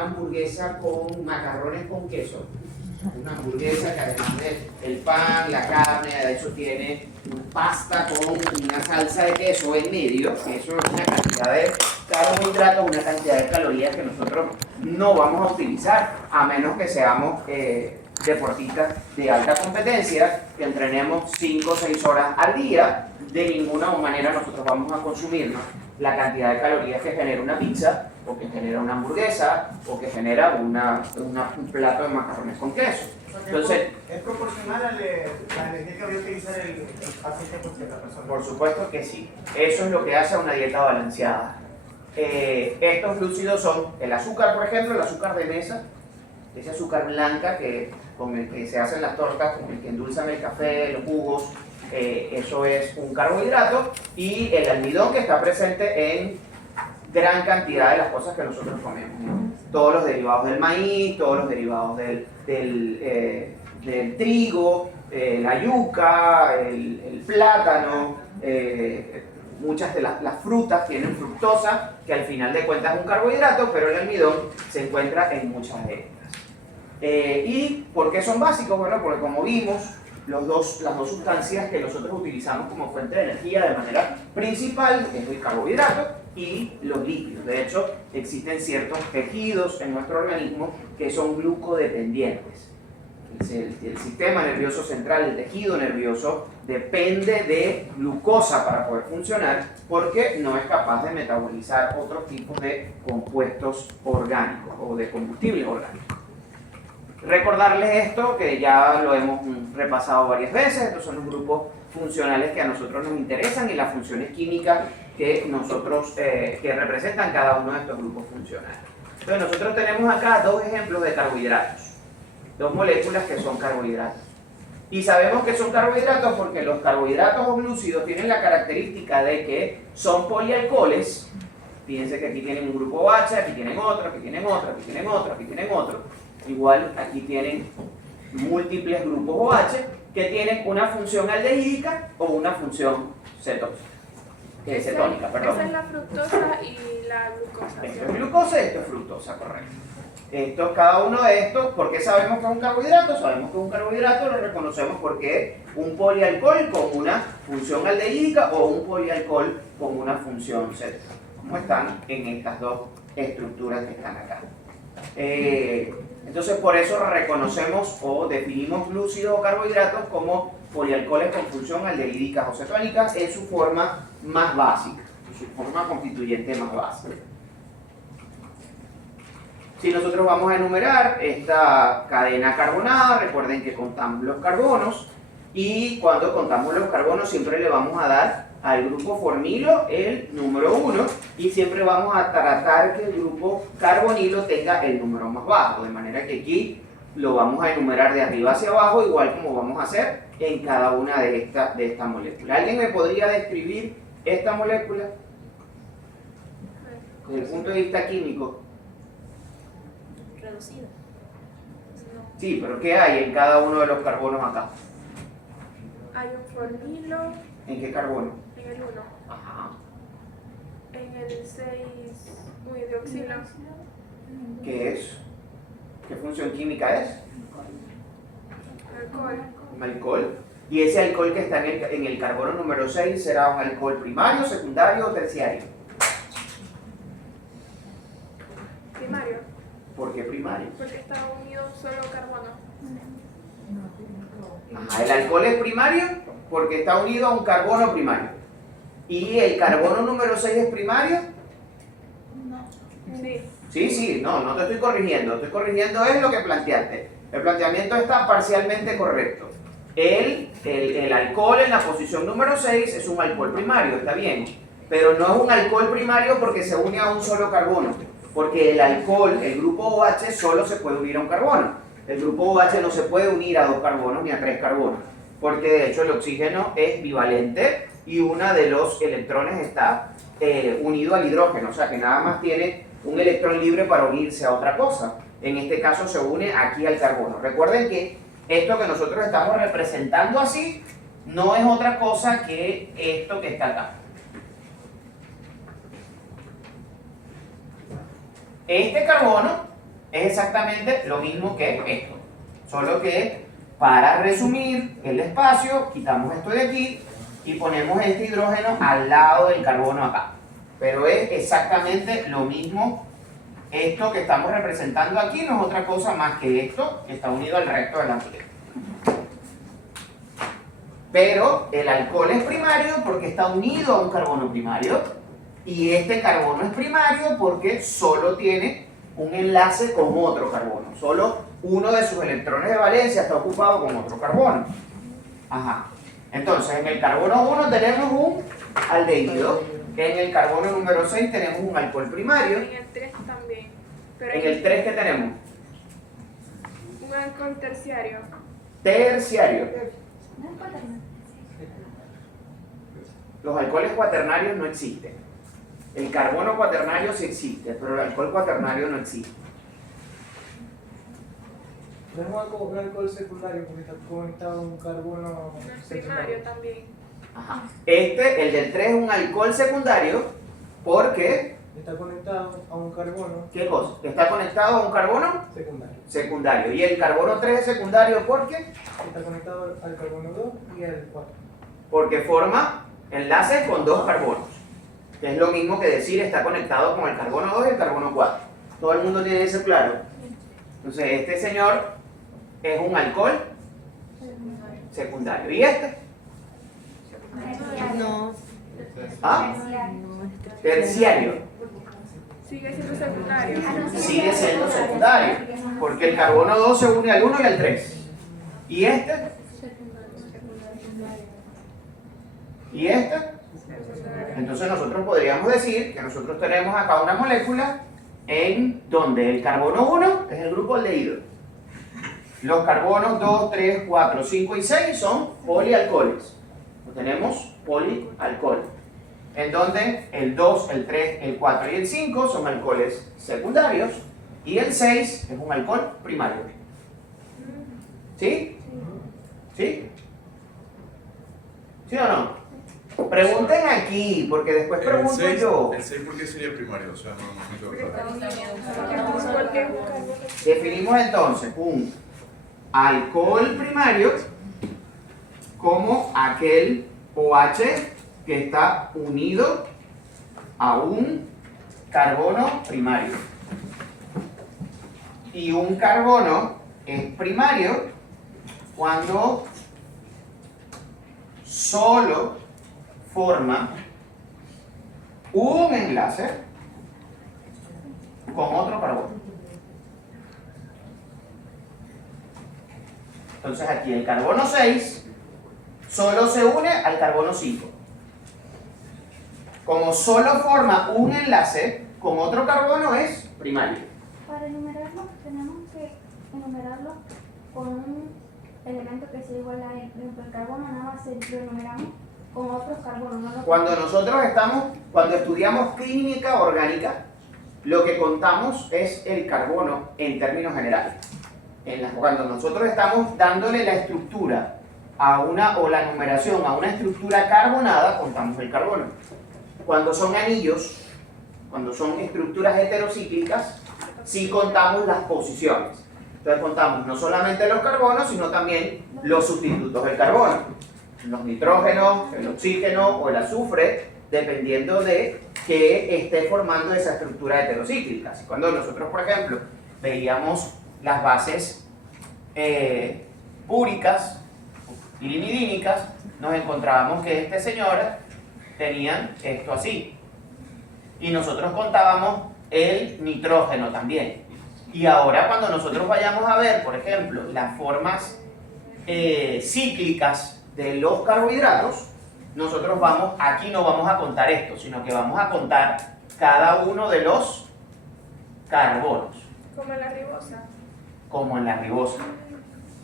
una hamburguesa con macarrones con queso. Una hamburguesa que además del pan, la carne, de hecho tiene pasta con una salsa de queso en medio. Eso es una cantidad de carbohidratos, una cantidad de calorías que nosotros no vamos a utilizar a menos que seamos deportistas de alta competencia, que entrenemos 5 o 6 horas al día. De ninguna manera nosotros vamos a consumirnos la cantidad de calorías que genera una pizza, o que genera una hamburguesa, o que genera un plato de macarrones con queso. Entonces, ¿es proporcional a la energía que voy a utilizar el paciente por la persona? Por supuesto que sí. Eso es lo que hace una dieta balanceada. Estos glúcidos son el azúcar, por ejemplo, el azúcar de mesa, ese azúcar blanca con el que se hacen las tortas, con el que endulzan el café, los jugos. Eso es un carbohidrato, y el almidón, que está presente en gran cantidad de las cosas que nosotros comemos. Todos los derivados del maíz, todos los derivados del trigo, la yuca, el plátano, muchas de las frutas tienen fructosa, que al final de cuentas es un carbohidrato, pero el almidón se encuentra en muchas de ellas. ¿Y por qué son básicos? Bueno, porque como vimos, las dos sustancias que nosotros utilizamos como fuente de energía de manera principal es el carbohidrato y los lípidos. De hecho, existen ciertos tejidos en nuestro organismo que son glucodependientes. El sistema nervioso central, el tejido nervioso, depende de glucosa para poder funcionar, porque no es capaz de metabolizar otros tipos de compuestos orgánicos o de combustibles orgánicos. Recordarles esto, que ya lo hemos repasado varias veces. Estos son los grupos funcionales que a nosotros nos interesan y las funciones químicas que representan cada uno de estos grupos funcionales. Entonces nosotros tenemos acá dos ejemplos de carbohidratos, dos moléculas que son carbohidratos. Y sabemos que son carbohidratos porque los carbohidratos o glúcidos tienen la característica de que son polialcoholes. Fíjense que aquí tienen un grupo OH, aquí tienen otro, aquí tienen otro, aquí tienen otro, aquí tienen otro. Igual aquí tienen múltiples grupos OH que tienen una función aldehídica o una función cetónica. Perdón. Esa es la fructosa y la glucosa. Esto es glucosa y esto es fructosa, correcto. Cada uno de estos, ¿por qué sabemos que es un carbohidrato? Sabemos que es un carbohidrato, lo reconocemos porque es un polialcohol con una función aldehídica o un polialcohol con una función cetónica, como están en estas dos estructuras que están acá. Entonces, por eso reconocemos o definimos glúcidos o carbohidratos como polialcoholes con función aldehídicas o cetónicas en su forma más básica, en su forma constituyente más básica. Si nosotros vamos a enumerar esta cadena carbonada, recuerden que contamos los carbonos, y cuando contamos los carbonos siempre le vamos a dar al grupo formilo el número 1, y siempre vamos a tratar que el grupo carbonilo tenga el número más bajo, de manera que aquí lo vamos a enumerar de arriba hacia abajo, igual como vamos a hacer en cada una de estas moléculas. ¿Alguien me podría describir esta molécula desde el punto de vista químico? Reducida. Sí, pero ¿qué hay en cada uno de los carbonos acá? Hay un formilo. ¿En qué carbono? En el 1. Ajá. En el 6, dioxilo. ¿Qué es? ¿Qué función química es? Alcohol. Un alcohol. Y ese alcohol que está en el carbono número 6 será un alcohol primario, secundario o terciario. Primario. ¿Por qué primario? Porque está unido un solo carbono. Ajá, el alcohol es primario porque está unido a un carbono primario. ¿Y el carbono número 6 es primario? Sí. Sí, no te estoy corrigiendo. Estoy corrigiendo es lo que planteaste. El planteamiento está parcialmente correcto. El alcohol en la posición número 6 es un alcohol primario, está bien. Pero no es un alcohol primario porque se une a un solo carbono. Porque el alcohol, el grupo OH, solo se puede unir a un carbono. El grupo OH no se puede unir a 2 carbonos ni a 3 carbonos. Porque de hecho el oxígeno es bivalente y uno de los electrones está unido al hidrógeno. O sea que nada más tiene un electrón libre para unirse a otra cosa. En este caso se une aquí al carbono. Recuerden que esto que nosotros estamos representando así no es otra cosa que esto que está acá. Este carbono es exactamente lo mismo que esto. Solo que para resumir el espacio, quitamos esto de aquí y ponemos este hidrógeno al lado del carbono acá. Pero es exactamente lo mismo. Esto que estamos representando aquí no es otra cosa más que esto que está unido al resto de la molécula. Pero el alcohol es primario porque está unido a un carbono primario y este carbono es primario porque solo tiene un enlace con otro carbono. Solo uno de sus electrones de valencia está ocupado con otro carbono. Ajá. Entonces, en el carbono 1 tenemos un aldehído. En el carbono número 6 tenemos un alcohol primario. En el 3 también. Pero En el 3, ¿qué tenemos? un alcohol terciario. Terciario. Los alcoholes cuaternarios no existen. El carbono cuaternario sí existe, pero el alcohol cuaternario no existe. Tenemos un alcohol secundario porque está conectado a un carbono No es primario secundario. también. Ajá. El del 3 es un alcohol secundario porque, Está conectado a un carbono ¿qué cosa? Está conectado a un carbono secundario. secundario. Y el carbono 3 es secundario porque Está conectado al carbono 2 y al 4. porque forma enlaces con dos carbonos. Que es lo mismo que decir está conectado con el carbono 2 y el carbono 4. ¿Todo el mundo tiene eso claro? Entonces, este señor es un alcohol secundario. ¿Y este? No. ¿Ah? Terciario. Sigue siendo secundario. Sigue siendo secundario. Porque el carbono 2 se une al 1 y al 3. ¿Y este? ¿Y este? Entonces nosotros podríamos decir que nosotros tenemos acá una molécula en donde el carbono 1 es el grupo aldehído. Los carbonos 2, 3, 4, 5 y 6 son polialcoholes. Tenemos polialcohol. En donde el 2, el 3, el 4 y el 5 son alcoholes secundarios y el 6 es un alcohol primario. ¿Sí? ¿Sí? ¿Sí o no? Pregunten aquí, porque después pregunto yo. ¿El 6 por qué sería primario? O sea, no me quedó claro. Porque es un carbono. Definimos entonces un alcohol primario como aquel OH que está unido a un carbono primario. Y un carbono es primario cuando solo forma un enlace con otro carbono. Entonces aquí el carbono 6 solo se une al carbono 5. Como solo forma un enlace con otro carbono es primario. Para enumerarlo, tenemos que enumerarlo con un elemento que sea igual a él. Por ejemplo, el carbono nada más lo enumeramos con otros carbonos. No lo Cuando estudiamos química orgánica, lo que contamos es el carbono en términos generales. Cuando nosotros estamos dándole la estructura o la numeración a una estructura carbonada, contamos el carbono. Cuando son anillos, cuando son estructuras heterocíclicas, sí contamos las posiciones. Entonces contamos no solamente los carbonos, sino también los sustitutos del carbono. Los nitrógenos, el oxígeno o el azufre, dependiendo de que esté formando esa estructura heterocíclica. Así cuando nosotros, por ejemplo, veíamos las bases púricas y limidínicas, nos encontrábamos que este señor tenían esto así. Y nosotros contábamos el nitrógeno también. Y ahora cuando nosotros vayamos a ver, por ejemplo, las formas cíclicas de los carbohidratos, nosotros aquí no vamos a contar esto, sino que vamos a contar cada uno de los carbonos. Como en la ribosa. Como en la ribosa,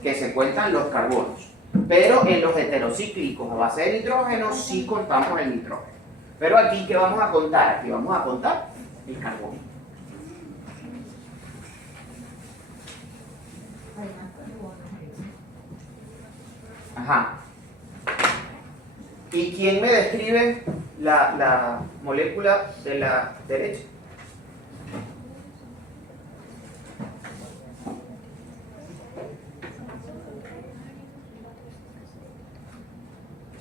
que se cuentan los carbonos. Pero en los heterocíclicos a base de nitrógeno sí contamos el nitrógeno. Pero aquí, ¿qué vamos a contar? Aquí vamos a contar el carbono. Ajá. ¿Y quién me describe la molécula de la derecha?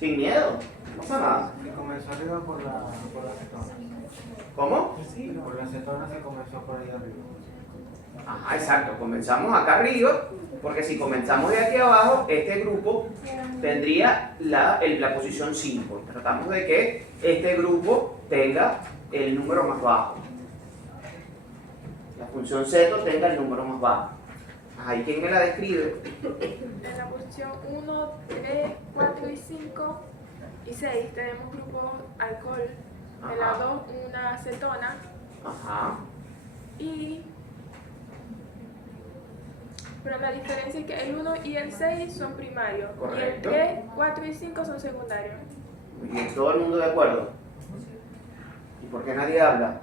Sin miedo, no pasa nada. Y comenzó arriba por la cetona. ¿Cómo? Sí, por la cetona se comenzó por ahí arriba. Ajá, exacto. Comenzamos acá arriba, porque si comenzamos de aquí abajo, este grupo tendría la posición 5. Tratamos de que este grupo tenga el número más bajo. La función seto tenga el número más bajo. Ajá, ¿y quién me la describe? En la posición 1, 3, 4 y 5 y 6 tenemos grupos alcohol. En la Ajá. 2 una cetona Ajá. y... Pero la diferencia es que el 1 y el 6 son primarios. Correcto. Y el 3, 4 y 5 son secundarios. Muy bien, ¿todo el mundo de acuerdo? ¿Y por qué nadie habla?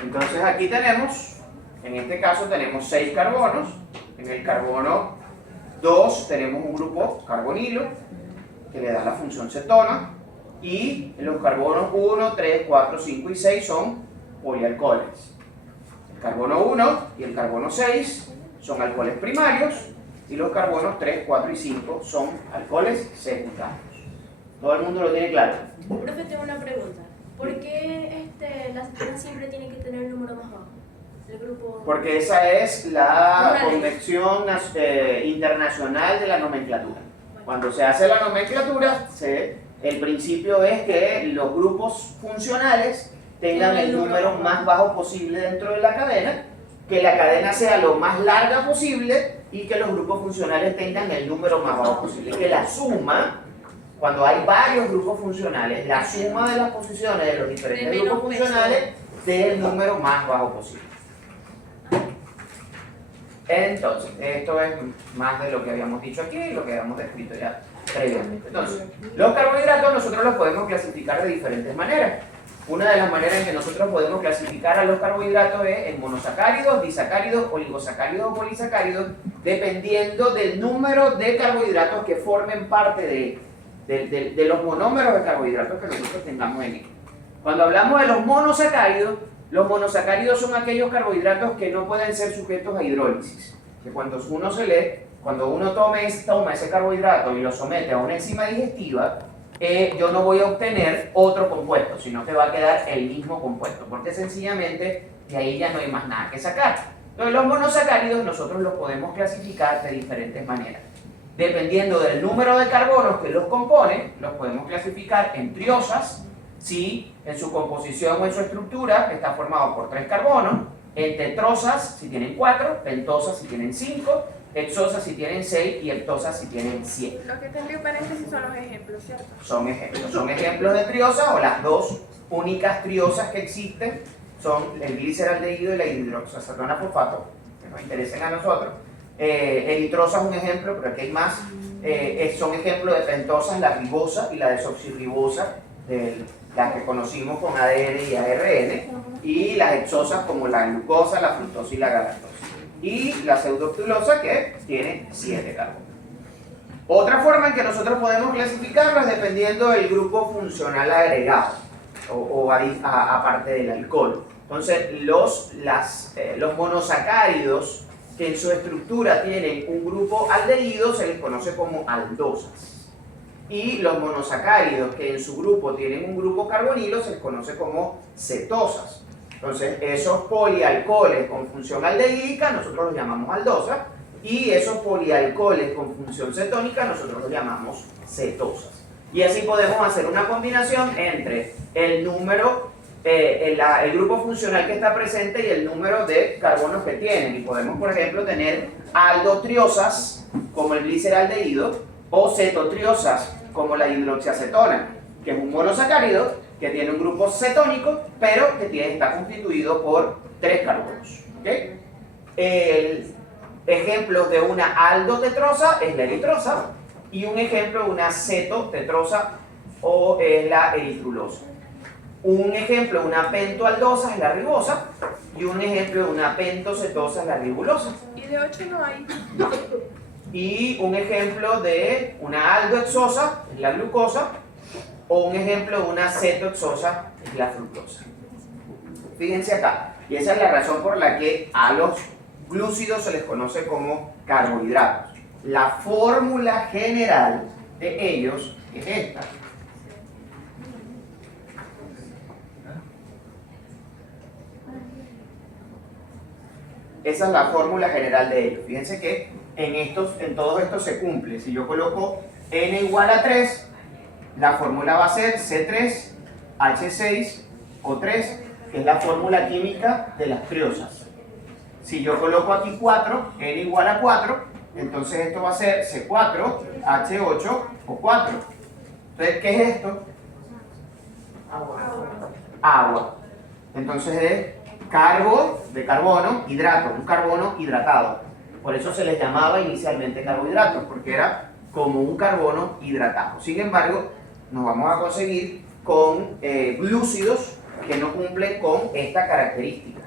Entonces aquí tenemos, en este caso tenemos 6 carbonos. En el carbono 2 tenemos un grupo carbonilo que le da la función cetona. Y los carbonos 1, 3, 4, 5 y 6 son polialcoholes. El carbono 1 y el carbono 6 son alcoholes primarios y los carbonos 3, 4 y 5 son alcoholes secundarios. ¿Todo el mundo lo tiene claro? Profe, tengo una pregunta. ¿Por qué la cetona siempre tiene que tener el número más bajo? El grupo... Porque esa es la Vale. convención internacional de la nomenclatura. Cuando se hace la nomenclatura, el principio es que los grupos funcionales tengan el número más bajo posible dentro de la cadena, que la cadena sea lo más larga posible y que los grupos funcionales tengan el número más bajo posible. Que la suma, cuando hay varios grupos funcionales, la suma de las posiciones de los diferentes De menos grupos funcionales dé el número más bajo posible. Entonces, esto es más de lo que habíamos dicho aquí y lo que habíamos descrito ya previamente. Entonces, los carbohidratos nosotros los podemos clasificar de diferentes maneras. Una de las maneras en que nosotros podemos clasificar a los carbohidratos es en monosacáridos, disacáridos, oligosacáridos o polisacáridos, dependiendo del número de carbohidratos que formen parte de los monómeros de carbohidratos que nosotros tengamos en ellos. Cuando hablamos de los monosacáridos son aquellos carbohidratos que no pueden ser sujetos a hidrólisis. Que cuando uno toma ese carbohidrato y lo somete a una enzima digestiva, yo no voy a obtener otro compuesto, sino que va a quedar el mismo compuesto, porque sencillamente de ahí ya no hay más nada que sacar. Entonces los monosacáridos nosotros los podemos clasificar de diferentes maneras. Dependiendo del número de carbonos que los componen, los podemos clasificar en triosas, si en su composición o en su estructura está formado por 3 carbonos, en tetrosas si tienen 4, pentosas si tienen 5, hexosas si tienen 6 y heptosas si tienen 7. Lo que tengo en paréntesis son los ejemplos, ¿cierto? Son ejemplos de triosas, o las dos únicas triosas que existen son el gliceraldehído y la hidroxoacetona fosfato, que nos interesan a nosotros. Eritrosa es un ejemplo, pero aquí hay más. Son ejemplos de pentosas, la ribosa y la desoxirribosa, las que conocimos con ADN y ARN, y las hexosas como la glucosa, la fructosa y la galactosa. Y la pseudoctulosa, que tiene 7 carbonos. Otra forma en que nosotros podemos clasificarlas dependiendo del grupo funcional agregado o aparte del alcohol. Entonces los monosacáridos que en su estructura tienen un grupo aldehído se les conoce como aldosas. Y los monosacáridos que en su grupo tienen un grupo carbonilo se les conoce como cetosas. Entonces esos polialcoholes con función aldehídica nosotros los llamamos aldosas, y esos polialcoholes con función cetónica nosotros los llamamos cetosas. Y así podemos hacer una combinación entre el número, el grupo funcional que está presente y el número de carbonos que tienen. Y podemos, por ejemplo, tener aldotriosas como el gliceraldehído o cetotriosas como la hidroxiacetona, que es un monosacárido que tiene un grupo cetónico, pero que está constituido por 3 carbonos. ¿Okay? El ejemplo de una aldotetrosa es la eritrosa, y un ejemplo de una cetotetrosa o es la eritrulosa. Un ejemplo de una pentoaldosa es la ribosa, y un ejemplo de una pentocetosa es la ribulosa. Y de 8 no hay. No. Y un ejemplo de una aldohexosa es la glucosa, o un ejemplo de una cetohexosa es la fructosa. Fíjense acá, Y esa es la razón por la que a los glúcidos se les conoce como carbohidratos. La fórmula general de ellos es esta. Esa es la fórmula general de ellos. Fíjense que en todos estos se cumple. Si yo coloco N igual a 3, la fórmula va a ser C3H6O3, que es la fórmula química de las triosas. Si yo coloco aquí 4, N igual a 4, entonces esto va a ser C4H8O4. Entonces, ¿qué es esto? Agua. Entonces es carbo de carbono, hidrato, un carbono hidratado. Por eso se les llamaba inicialmente carbohidratos, porque era como un carbono hidratado. Sin embargo, nos vamos a conseguir con glúcidos que no cumplen con esta característica,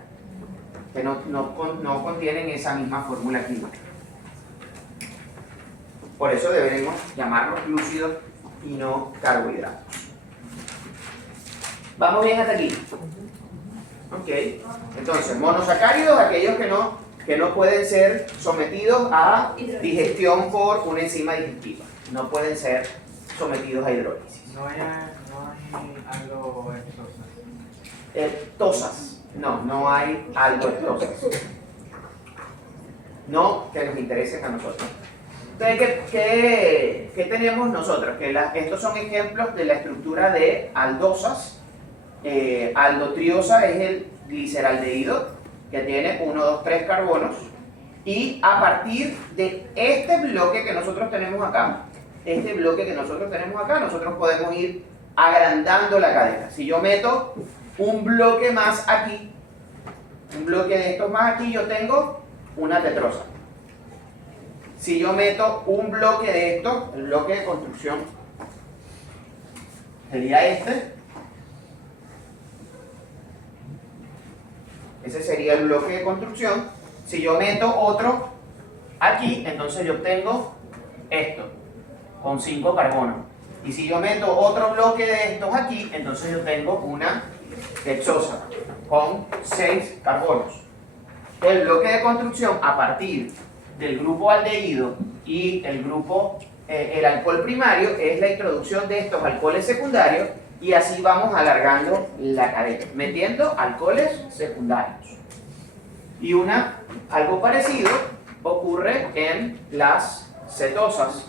que no contienen esa misma fórmula química. Por eso deberemos llamarlos glúcidos y no carbohidratos. ¿Vamos bien hasta aquí? Ok. Entonces, monosacáridos, aquellos que no pueden ser sometidos a digestión por una enzima digestiva. No pueden ser sometidos a hidrólisis. No hay aldostosas. Tosas. No hay aldostosas. No que nos interesen a nosotros. Entonces, ¿qué tenemos nosotros? Que estos son ejemplos de la estructura de aldosas. Aldotriosa es el gliceraldehído, que tiene 1, 2, 3 carbonos. Y a partir de este bloque que nosotros tenemos acá, nosotros podemos ir agrandando la cadena. Si yo meto un bloque más aquí, un bloque de estos más aquí, yo tengo una tetrosa. Si yo meto un bloque de estos, el bloque de construcción sería este. Ese sería el bloque de construcción. Si yo meto otro aquí, entonces yo obtengo esto, con 5 carbonos. Y si yo meto otro bloque de estos aquí, entonces yo tengo una hexosa con 6 carbonos. El bloque de construcción, a partir del grupo aldehído y el alcohol primario, es la introducción de estos alcoholes secundarios, y así vamos alargando la cadena, metiendo alcoholes secundarios. Y algo parecido ocurre en las cetosas,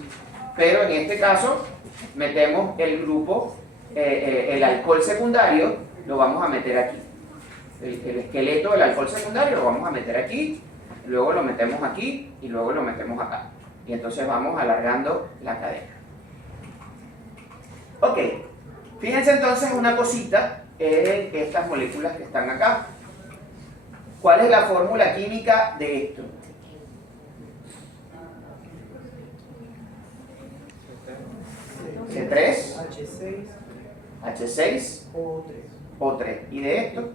pero en este caso metemos el alcohol secundario, lo vamos a meter aquí. El esqueleto del alcohol secundario lo vamos a meter aquí, luego lo metemos aquí y luego lo metemos acá. Y entonces vamos alargando la cadena. Ok, fíjense entonces una cosita en estas moléculas que están acá. ¿Cuál es la fórmula química de esto? C3, H6, O3. ¿Y de esto?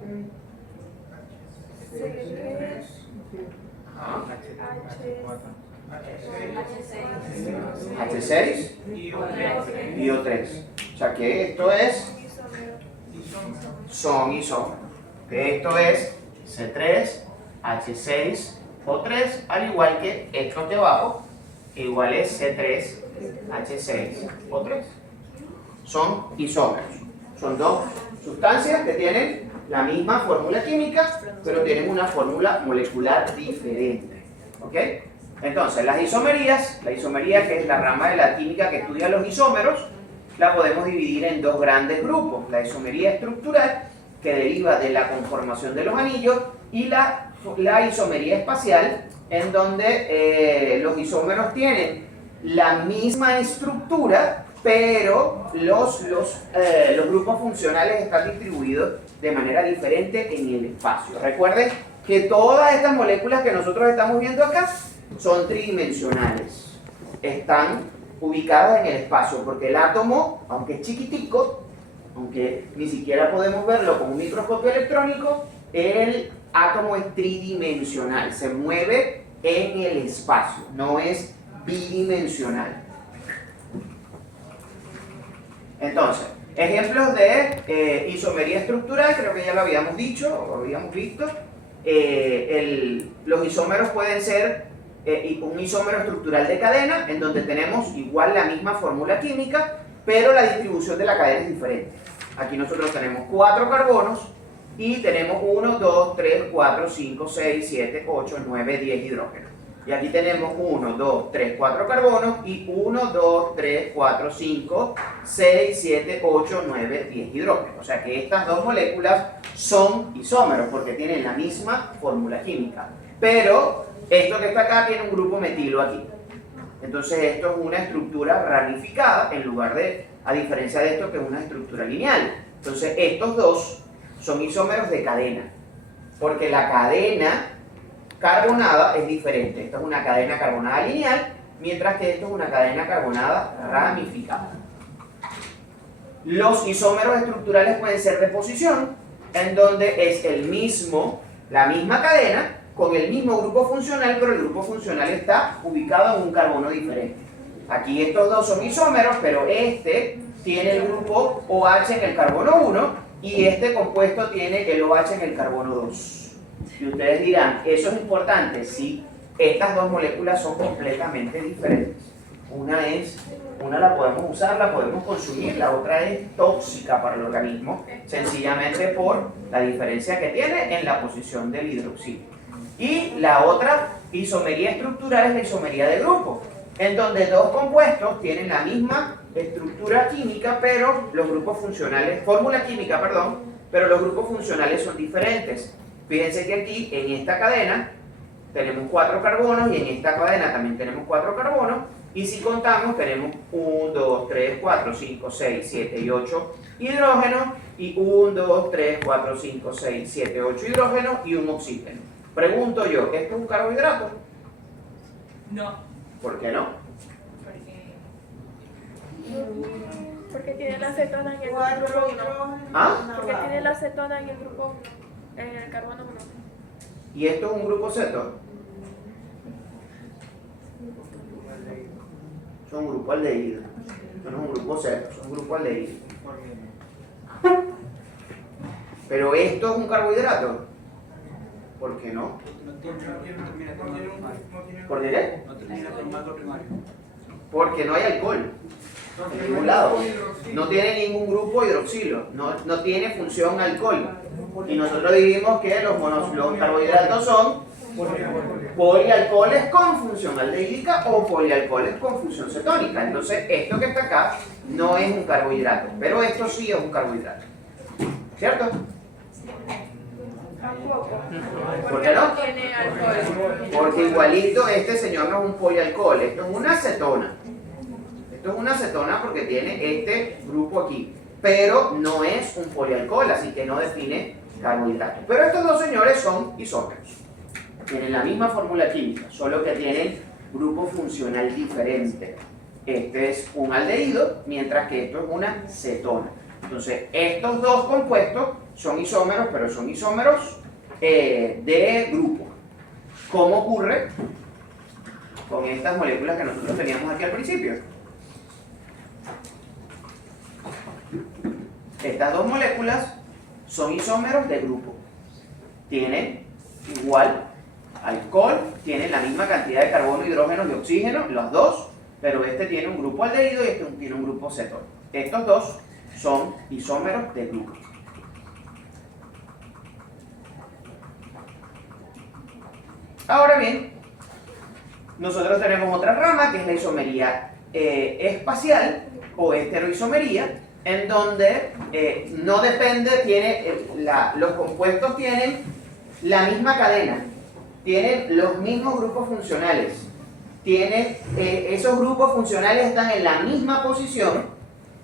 H6 y O3. O sea que esto son isómeros. Que esto es C3, H6, O3, al igual que estos de abajo, que igual es C3, H6, O3. Son isómeros. Son dos sustancias que tienen la misma fórmula química, pero tienen una fórmula molecular diferente. ¿Ok? Entonces, la isomería, que es la rama de la química que estudia los isómeros, la podemos dividir en dos grandes grupos: la isomería estructural, que deriva de la conformación de los anillos, y la isomería espacial, en donde los isómeros tienen la misma estructura, pero los grupos funcionales están distribuidos de manera diferente en el espacio. Recuerden que todas estas moléculas que nosotros estamos viendo acá son tridimensionales. Están ubicadas en el espacio, porque el átomo, aunque es chiquitico, aunque ni siquiera podemos verlo con un microscopio electrónico, el átomo es tridimensional, se mueve en el espacio, no es bidimensional. Entonces, ejemplos de isomería estructural, creo que ya lo habíamos dicho o lo habíamos visto. los isómeros pueden ser un isómero estructural de cadena, en donde tenemos igual la misma fórmula química, pero la distribución de la cadena es diferente. Aquí nosotros tenemos 4 carbonos y tenemos 1, 2, 3, 4, 5, 6, 7, 8, 9, 10 hidrógenos. Y aquí tenemos 1, 2, 3, 4 carbonos y 1, 2, 3, 4, 5, 6, 7, 8, 9, 10 hidrógenos. O sea que estas dos moléculas son isómeros porque tienen la misma fórmula química. Pero esto que está acá tiene un grupo metilo aquí. Entonces esto es una estructura ramificada en lugar de, a diferencia de esto que es una estructura lineal. Entonces estos dos son isómeros de cadena. Porque la cadena carbonada es diferente. Esta es una cadena carbonada lineal, mientras que esto es una cadena carbonada ramificada. Los isómeros estructurales pueden ser de posición, en donde es la misma cadena con el mismo grupo funcional, pero el grupo funcional está ubicado en un carbono diferente. Aquí estos dos son isómeros, pero este tiene el grupo OH en el carbono 1 y este compuesto tiene el OH en el carbono 2. Y ustedes dirán, ¿eso es importante? Sí, estas dos moléculas son completamente diferentes. Una la podemos usar, la podemos consumir, la otra es tóxica para el organismo, sencillamente por la diferencia que tiene en la posición del hidroxilo. Y la otra isomería estructural es la isomería de grupo, en donde dos compuestos tienen la misma estructura química, pero los grupos funcionales, fórmula química, perdón, pero los grupos funcionales son diferentes. Fíjense que aquí, en esta cadena, tenemos 4 carbonos y en esta cadena también tenemos 4 carbonos. Y si contamos, tenemos 1, 2, 3, 4, 5, 6, 7 y 8 hidrógenos. Y 1, 2, 3, 4, 5, 6, 7, 8 hidrógenos y un oxígeno. Pregunto yo, ¿esto es un carbohidrato? No. ¿Por qué no? Porque tiene la acetona en el grupo 1. ¿Ah? Porque tiene la acetona en el grupo 1, en el carbono 1. ¿Y esto es un grupo ceto? Es un grupo aldehído. No es un grupo ceto, es un grupo aldehído. Pero esto es un carbohidrato. ¿Por qué no? ¿Por qué? Porque no hay alcohol en ningún lado. No tiene ningún grupo hidroxilo. No tiene función alcohol. Y nosotros dijimos que los carbohidratos son polialcoholes con función aldehídica o polialcoholes con función cetónica. Entonces, esto que está acá no es un carbohidrato, pero esto sí es un carbohidrato. ¿Cierto? Tampoco. ¿Por qué no? Tiene alcohol. Porque igualito este señor no es un polialcohol, esto es una acetona. Esto es una acetona porque tiene este grupo aquí, pero no es un polialcohol, así que no define carbohidratos. Pero estos dos señores son isómeros. Tienen la misma fórmula química, solo que tienen grupo funcional diferente. Este es un aldehído, mientras que esto es una cetona. Entonces, estos dos compuestos son isómeros, pero son isómeros de grupo. ¿Cómo ocurre con estas moléculas que nosotros teníamos aquí al principio? Estas dos moléculas son isómeros de grupo. Tienen igual alcohol, tienen la misma cantidad de carbono, hidrógeno y oxígeno, los dos, pero este tiene un grupo aldehído y este tiene un grupo cetona. Estos dos son isómeros de grupo. Ahora bien, nosotros tenemos otra rama que es la isomería espacial o heteroisomería, en donde no depende, los compuestos tienen la misma cadena, tienen los mismos grupos funcionales, esos grupos funcionales están en la misma posición,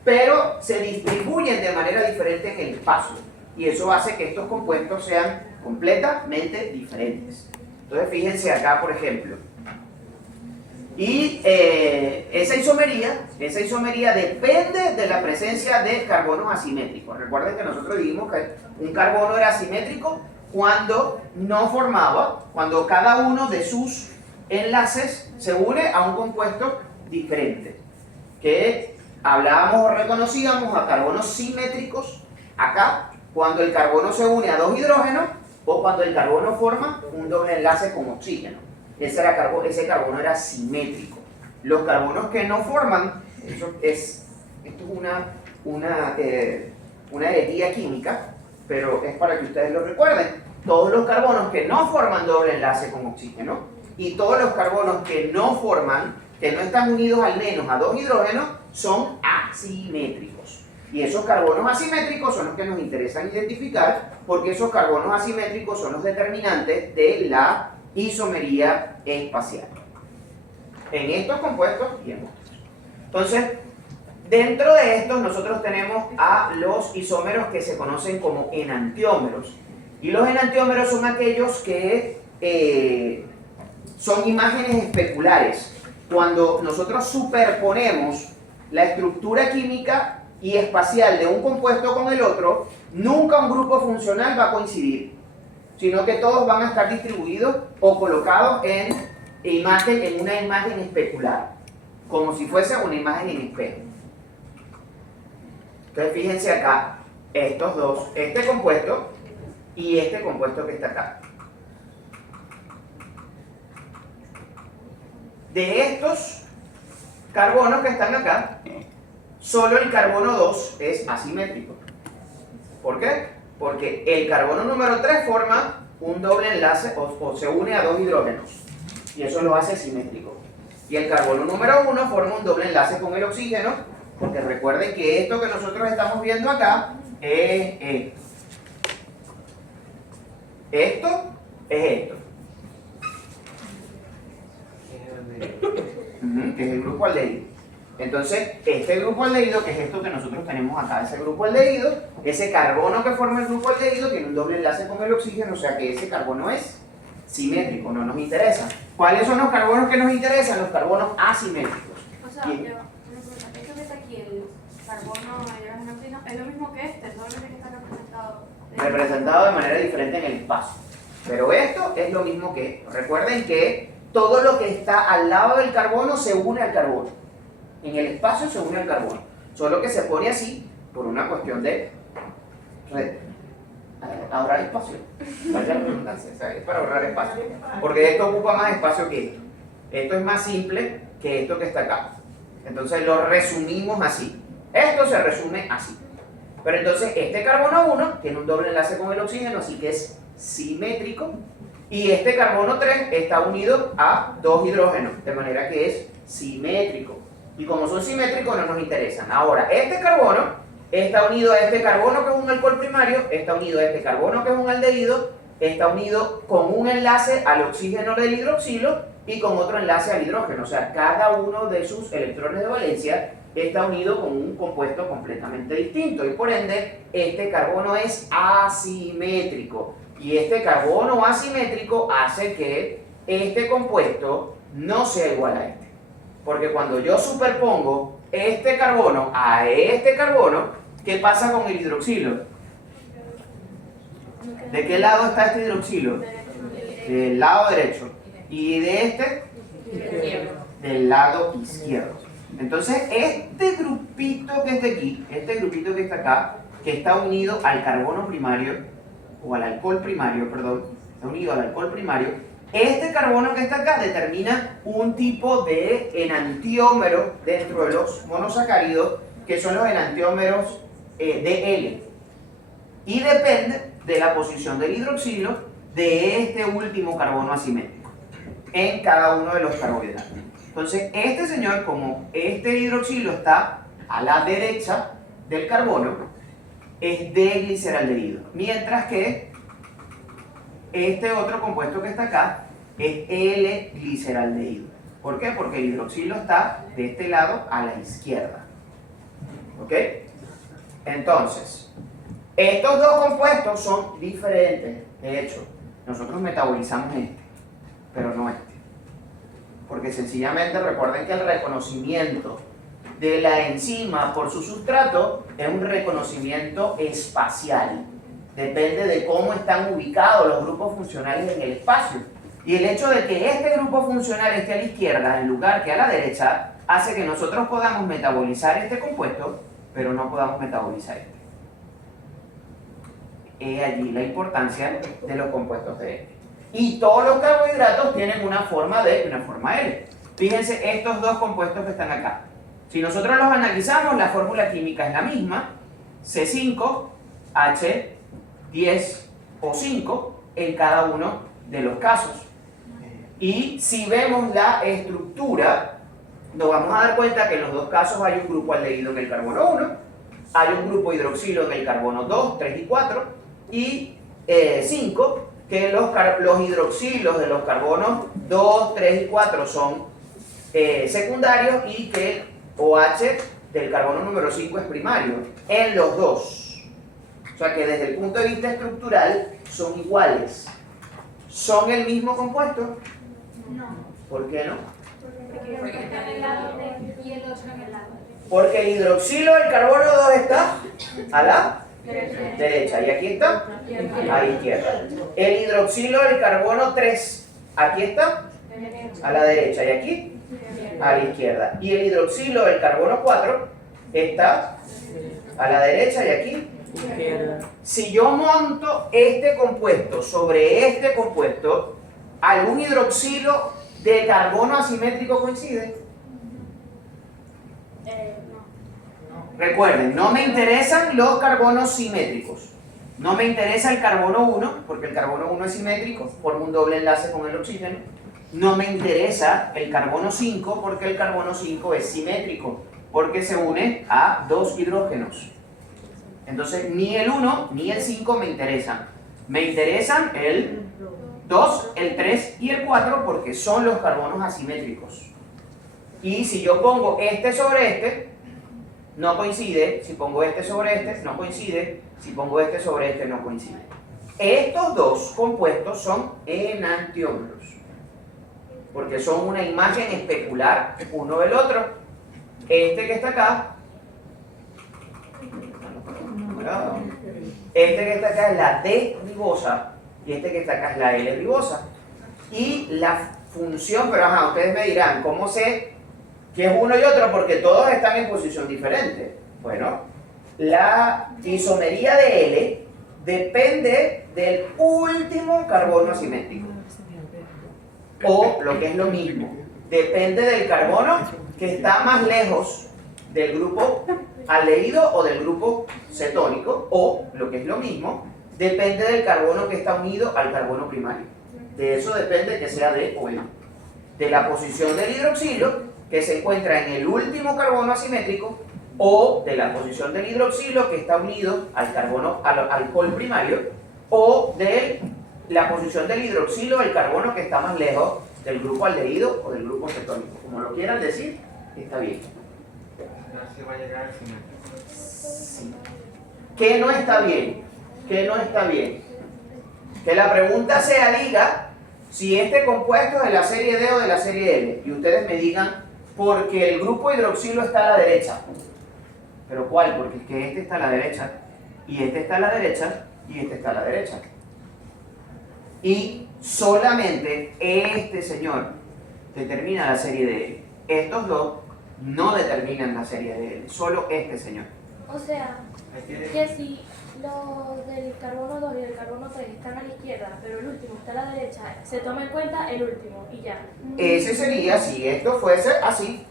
pero se distribuyen de manera diferente en el espacio, y eso hace que estos compuestos sean completamente diferentes. Entonces fíjense acá, por ejemplo, y esa isomería depende de la presencia de carbonos asimétricos. Recuerden que nosotros dijimos que un carbono era asimétrico cuando cuando cada uno de sus enlaces se une a un compuesto diferente. Que hablábamos o reconocíamos a carbonos simétricos acá, cuando el carbono se une a dos hidrógenos o cuando el carbono forma un doble enlace con oxígeno. Ese carbono era simétrico. Los carbonos que no forman, esto es una herejía química, pero es para que ustedes lo recuerden. Todos los carbonos que no forman doble enlace con oxígeno y todos los carbonos que no forman, que no están unidos al menos a dos hidrógenos, son asimétricos. Y esos carbonos asimétricos son los que nos interesan identificar, porque esos carbonos asimétricos son los determinantes de la isomería espacial en estos compuestos y en otros. Entonces, dentro de estos nosotros tenemos a los isómeros que se conocen como enantiómeros. Y los enantiómeros son aquellos que son imágenes especulares. Cuando nosotros superponemos la estructura química y espacial de un compuesto con el otro, nunca un grupo funcional va a coincidir, sino que todos van a estar distribuidos o colocados en una imagen especular, como si fuese una imagen en espejo. Entonces fíjense acá, estos dos, este compuesto y este compuesto que está acá. De estos carbonos que están acá, solo el carbono 2 es asimétrico. ¿Por qué? Porque el carbono número 3 forma un doble enlace o se une a dos hidrógenos. Y eso lo hace simétrico. Y el carbono número 1 forma un doble enlace con el oxígeno, porque recuerden que esto que nosotros estamos viendo acá es esto. Esto es esto. Que es el grupo aldehído. Entonces, este grupo aldehído, que es esto que nosotros tenemos acá, ese grupo aldehído, ese carbono que forma el grupo aldehído tiene un doble enlace con el oxígeno, o sea que ese carbono es simétrico, no nos interesa. ¿Cuáles son los carbonos que nos interesan? Los carbonos asimétricos. O sea, una pregunta, esto que está aquí, el carbono hidrógeno oxígeno, es lo mismo que este, solamente que está representado de manera diferente en el espacio. Pero esto es lo mismo que esto. Recuerden que todo lo que está al lado del carbono se une al carbono. En el espacio se une al carbono. Solo que se pone así por una cuestión de ahorrar espacio. Es para ahorrar espacio. Porque esto ocupa más espacio que esto. Esto es más simple que esto que está acá. Entonces lo resumimos así. Esto se resume así. Pero entonces este carbono 1 tiene un doble enlace con el oxígeno, así que es simétrico. Y este carbono 3 está unido a dos hidrógenos, de manera que es simétrico. Y como son simétricos no nos interesan. Ahora, este carbono está unido a este carbono que es un alcohol primario, está unido a este carbono que es un aldehído, está unido con un enlace al oxígeno del hidroxilo y con otro enlace al hidrógeno. O sea, cada uno de sus electrones de valencia está unido con un compuesto completamente distinto. Y por ende, este carbono es asimétrico. Y este carbono asimétrico hace que este compuesto no sea igual a este. Porque cuando yo superpongo este carbono a este carbono, ¿qué pasa con el hidroxilo? ¿De qué lado está este hidroxilo? Del lado derecho. ¿Y de este? Del lado izquierdo. Entonces, este grupito que está aquí, este grupito que está acá, que está unido al carbono primario, o al alcohol primario, perdón, está unido al alcohol primario, este carbono que está acá determina un tipo de enantiómero dentro de los monosacáridos, que son los enantiómeros DL. Y depende de la posición del hidroxilo de este último carbono asimétrico en cada uno de los carbohidratos. Entonces, este señor, como este hidroxilo está a la derecha del carbono, es D-gliceraldehído, mientras que este otro compuesto que está acá es L-gliceraldehído. ¿Por qué? Porque el hidroxilo está de este lado a la izquierda. ¿Ok? Entonces, estos dos compuestos son diferentes. De hecho, nosotros metabolizamos este, pero no este. Porque sencillamente recuerden que el reconocimiento de la enzima por su sustrato es un reconocimiento espacial. Depende de cómo están ubicados los grupos funcionales en el espacio. Y el hecho de que este grupo funcional esté a la izquierda en lugar que a la derecha hace que nosotros podamos metabolizar este compuesto, pero no podamos metabolizar este. He allí la importancia de los compuestos de L. Y todos los carbohidratos tienen una forma D y una forma L. Fíjense estos dos compuestos que están acá. Si nosotros los analizamos, la fórmula química es la misma. C5H10O5 en cada uno de los casos. Y si vemos la estructura, nos vamos a dar cuenta que en los dos casos hay un grupo aldehído en el carbono 1, hay un grupo hidroxilo en el carbono 2, 3 y 4, y 5, que los hidroxilos de los carbonos 2, 3 y 4 son secundarios y que el OH del carbono número 5 es primario, en los dos. O sea que desde el punto de vista estructural son iguales. ¿Son el mismo compuesto? No. ¿Por qué no? Porque está en el lado D y el otro en el lado D. Porque el hidroxilo del carbono 2 está a la derecha. ¿Y aquí está? A la izquierda. El hidroxilo del carbono 3, aquí está a la derecha. ¿Y aquí? A la izquierda. Y el hidroxilo del carbono 4 está a la derecha y aquí. Si yo monto este compuesto sobre este compuesto, ¿algún hidroxilo de carbono asimétrico coincide? Recuerden, no me interesan los carbonos simétricos. No me interesa el carbono 1, porque el carbono 1 es simétrico, forma un doble enlace con el oxígeno. No me interesa el carbono 5, porque el carbono 5 es simétrico, porque se une a dos hidrógenos. Entonces, ni el 1 ni el 5 me interesan. Me interesan el 2, el 3 y el 4 porque son los carbonos asimétricos. Y si yo pongo este sobre este, no coincide. Si pongo este sobre este, no coincide. Si pongo este sobre este, no coincide. Estos dos compuestos son enantiómeros, porque son una imagen especular uno del otro. Este que está acá, es la D-ribosa y este que está acá es la L-ribosa. Y la función, pero ajá, ustedes me dirán, ¿cómo sé que es uno y otro? Porque todos están en posición diferente. Bueno, la isomería de L depende del último carbono asimétrico. O, lo que es lo mismo, depende del carbono que está más lejos del grupo aldehído o del grupo cetónico, o, lo que es lo mismo, depende del carbono que está unido al carbono primario. De eso depende que sea D o E. De la posición del hidroxilo, que se encuentra en el último carbono asimétrico, o de la posición del hidroxilo que está unido al carbono, al alcohol primario, o de la posición del hidroxilo, el carbono que está más lejos del grupo aldehído o del grupo cetónico. Como lo quieran decir, está bien. Se va a llegar al final. Sí. ¿Qué no está bien? ¿Qué no está bien? Que la pregunta sea, diga si este compuesto es de la serie D o de la serie L. Y ustedes me digan, porque el grupo hidroxilo está a la derecha. ¿Pero cuál? Porque es que este está a la derecha, y este está a la derecha, y este está a la derecha. Y solamente este señor determina la serie de L. Estos dos no determinan la serie de L, solo este señor. O sea, que si los del carbono 2 y el carbono 3 están a la izquierda, pero el último está a la derecha, se toma en cuenta el último y ya. Ese sería si esto fuese así.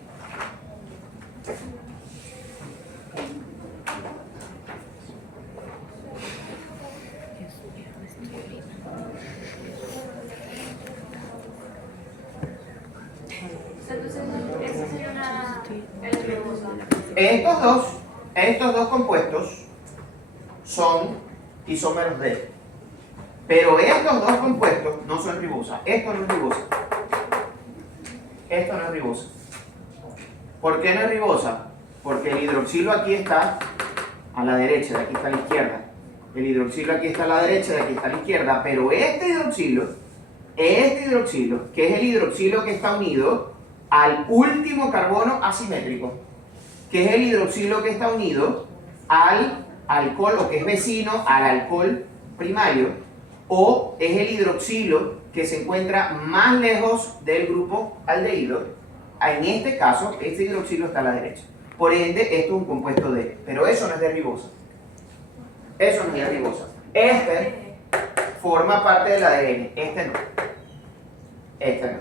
Entonces, esa sería una L-ribosa. Estos dos compuestos son isómeros D. Pero estos dos compuestos no son ribosa. Esto no es ribosa. Esto no es ribosa. ¿Por qué no es ribosa? Porque el hidroxilo aquí está a la derecha, de aquí está a la izquierda. El hidroxilo aquí está a la derecha, de aquí está a la izquierda. Pero este hidroxilo, que es el hidroxilo que está unido al último carbono asimétrico, que es el hidroxilo que está unido al alcohol, o que es vecino al alcohol primario, o es el hidroxilo que se encuentra más lejos del grupo aldehído. En este caso, este hidroxilo está a la derecha. Por ende, esto es un compuesto D. Pero eso no es de ribosa. Eso no es de ribosa. Este forma parte del ADN, este no. Este no.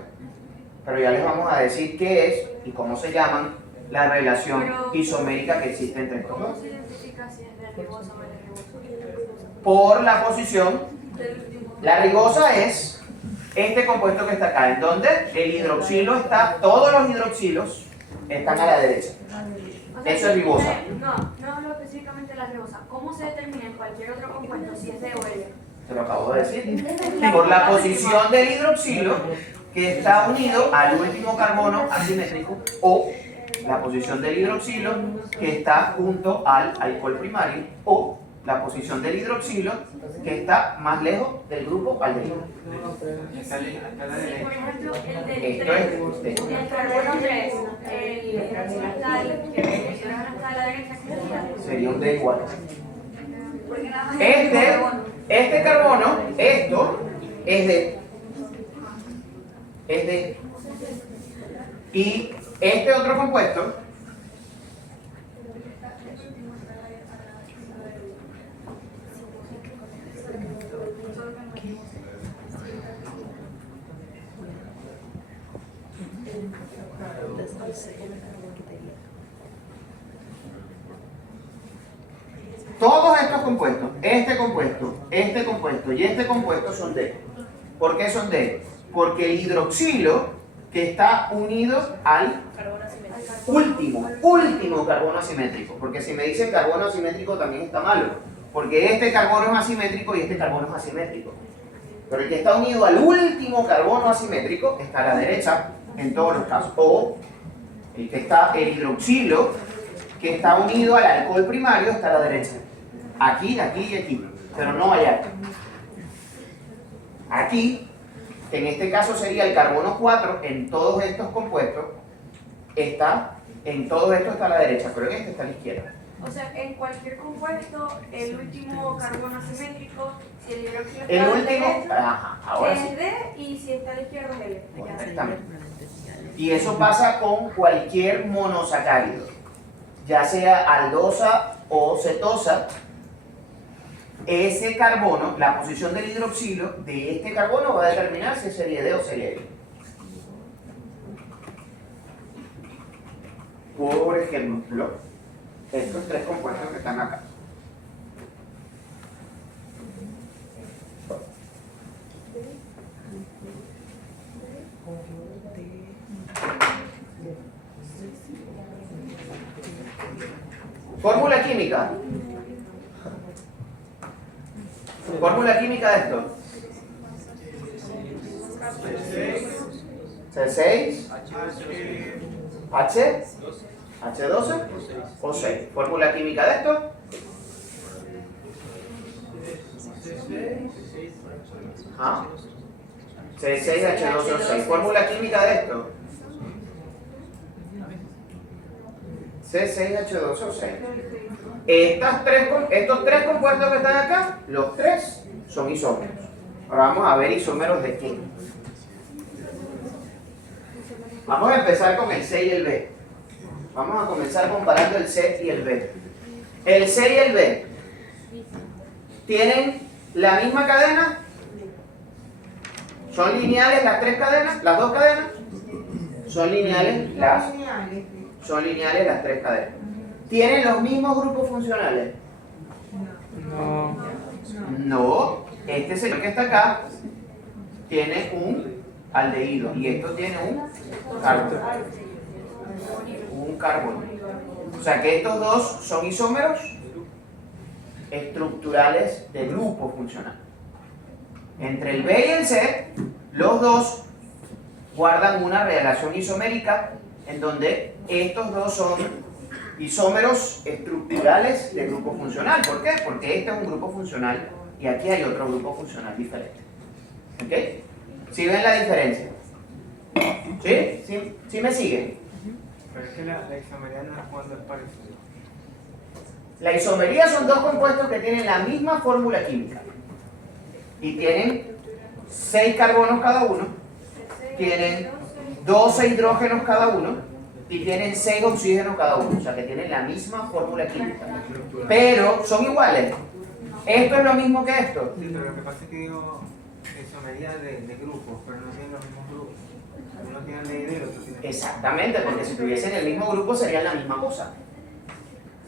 Pero ya les vamos a decir qué es y cómo se llaman la relación isomérica que existe entre estos dos. ¿Cómo se identifica si es de ribosa o no es de ribosa? Por la posición, la ribosa es este compuesto que está acá, en donde el hidroxilo está, todos los hidroxilos están a la derecha. O sea, Eso es ribosa. No hablo específicamente de la ribosa. ¿Cómo se determina en cualquier otro compuesto si es D o L? Te lo acabo de decir. Por la posición del hidroxilo que está unido al último carbono asimétrico o la posición del hidroxilo que está junto al alcohol primario o la posición del hidroxilo que está más lejos del grupo aldehído. Y si, por ejemplo, el del Esto 3, es el carbono 3, el hidroxilo está a la izquierda y el hidrógeno está a la derecha, ¿qué sería? sería un D4. Porque nada más es el carbono. Este carbono, esto es de y este otro compuesto todos estos compuestos, este compuesto y este compuesto son D. ¿Por qué son D? Porque el hidroxilo que está unido al último carbono asimétrico. Porque si me dicen carbono asimétrico también está malo. Porque este carbono es asimétrico y este carbono es asimétrico. Pero el que está unido al último carbono asimétrico está a la derecha en todos los casos. O el hidroxilo que está unido al alcohol primario está a la derecha. Aquí, aquí y aquí. Pero no allá. Aquí, en este caso sería el carbono 4 en todos estos compuestos. En todo esto está a la derecha, pero en este está a la izquierda. O sea, en cualquier compuesto, el último carbono asimétrico, si el hidróxido está El a la último, derecha, ahora sí. es D, y si está a la izquierda es L. Ya. Exactamente. Y eso pasa con cualquier monosacárido, ya sea aldosa o cetosa. Ese carbono, la posición del hidroxilo de este carbono va a determinar si sería D o sería L. Por ejemplo, estos tres compuestos que están acá. Fórmula química. Fórmula química de esto. C6, H, H12 o 6. Fórmula química de esto. ¿Ah? C6, H12 o 6. Fórmula química de esto. C6, H12 o 6. Estos tres compuestos que están acá, los tres son isómeros. Ahora vamos a ver isómeros de qué. Vamos a empezar con el C y el B. Vamos a comenzar comparando el C y el B. El C y el B tienen la misma cadena. ¿Son lineales las tres cadenas? ¿Las dos cadenas? Son lineales las tres cadenas. ¿Tienen los mismos grupos funcionales? No. Este señor que está acá tiene un aldehído y esto tiene un carbono. O sea que estos dos son isómeros estructurales de grupo funcional. Entre el B y el C, los dos guardan una relación isomérica en donde estos dos son isómeros estructurales de grupo funcional. ¿Por qué? Porque este es un grupo funcional y aquí hay otro grupo funcional diferente. ¿Ok? ¿Sí ven la diferencia? ¿Sí? ¿Sí me siguen? Pero es que la isomería no es cuando es parecido. La isomería son dos compuestos que tienen la misma fórmula química y tienen 6 carbonos cada uno, tienen 12 hidrógenos cada uno y tienen 6 oxígenos cada uno, o sea que tienen la misma fórmula química, pero ¿son iguales? Esto es lo mismo que esto. Sí, pero lo que pasa es que digo isomería de grupos, pero no tienen los mismos grupos. Uno tiene el de ida y el otro tiene el de. Exactamente, porque si tuviesen el mismo grupo serían la misma cosa.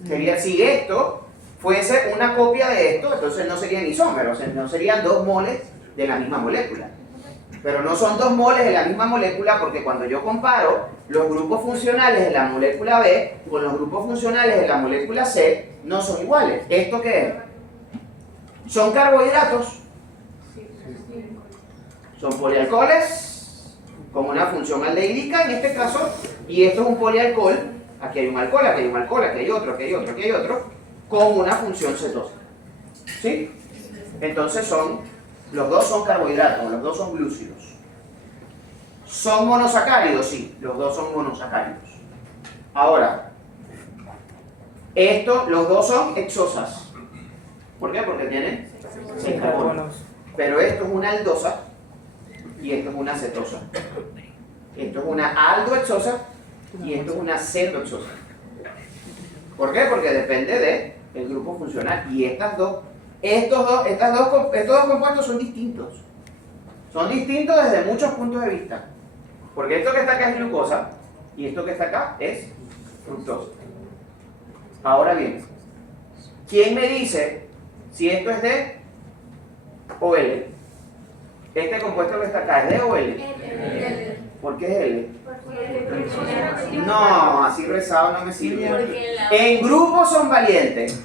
Sería, si esto fuese una copia de esto, entonces no serían isómeros, no serían 2 moles de la misma molécula. Pero no son 2 moles de la misma molécula porque cuando yo comparo los grupos funcionales de la molécula B con los grupos funcionales de la molécula C, no son iguales. ¿Esto qué es? ¿Son carbohidratos? Son polialcoholes con una función aldehídica en este caso, y esto es un polialcohol. Aquí hay un alcohol, aquí hay un alcohol, aquí hay otro, aquí hay otro, aquí hay otro, con una función cetosa. ¿Sí? Entonces los dos son carbohidratos, los dos son glúcidos. ¿Son monosacáridos? Sí, los dos son monosacáridos. Ahora, los dos son hexosas. ¿Por qué? Porque tienen 6 carbonos. Pero esto es una aldosa y esto es una cetosa. Esto es una aldohexosa y esto es una cetohexosa. ¿Por qué? Porque depende del grupo funcional. Y estos dos compuestos son distintos. Son distintos desde muchos puntos de vista. Porque esto que está acá es glucosa y esto que está acá es fructosa. Ahora bien, ¿quién me dice si esto es D o L? Este compuesto que está acá, ¿es D o L? ¿Por qué es L? No, así rezado no me sirve. En grupo son valientes,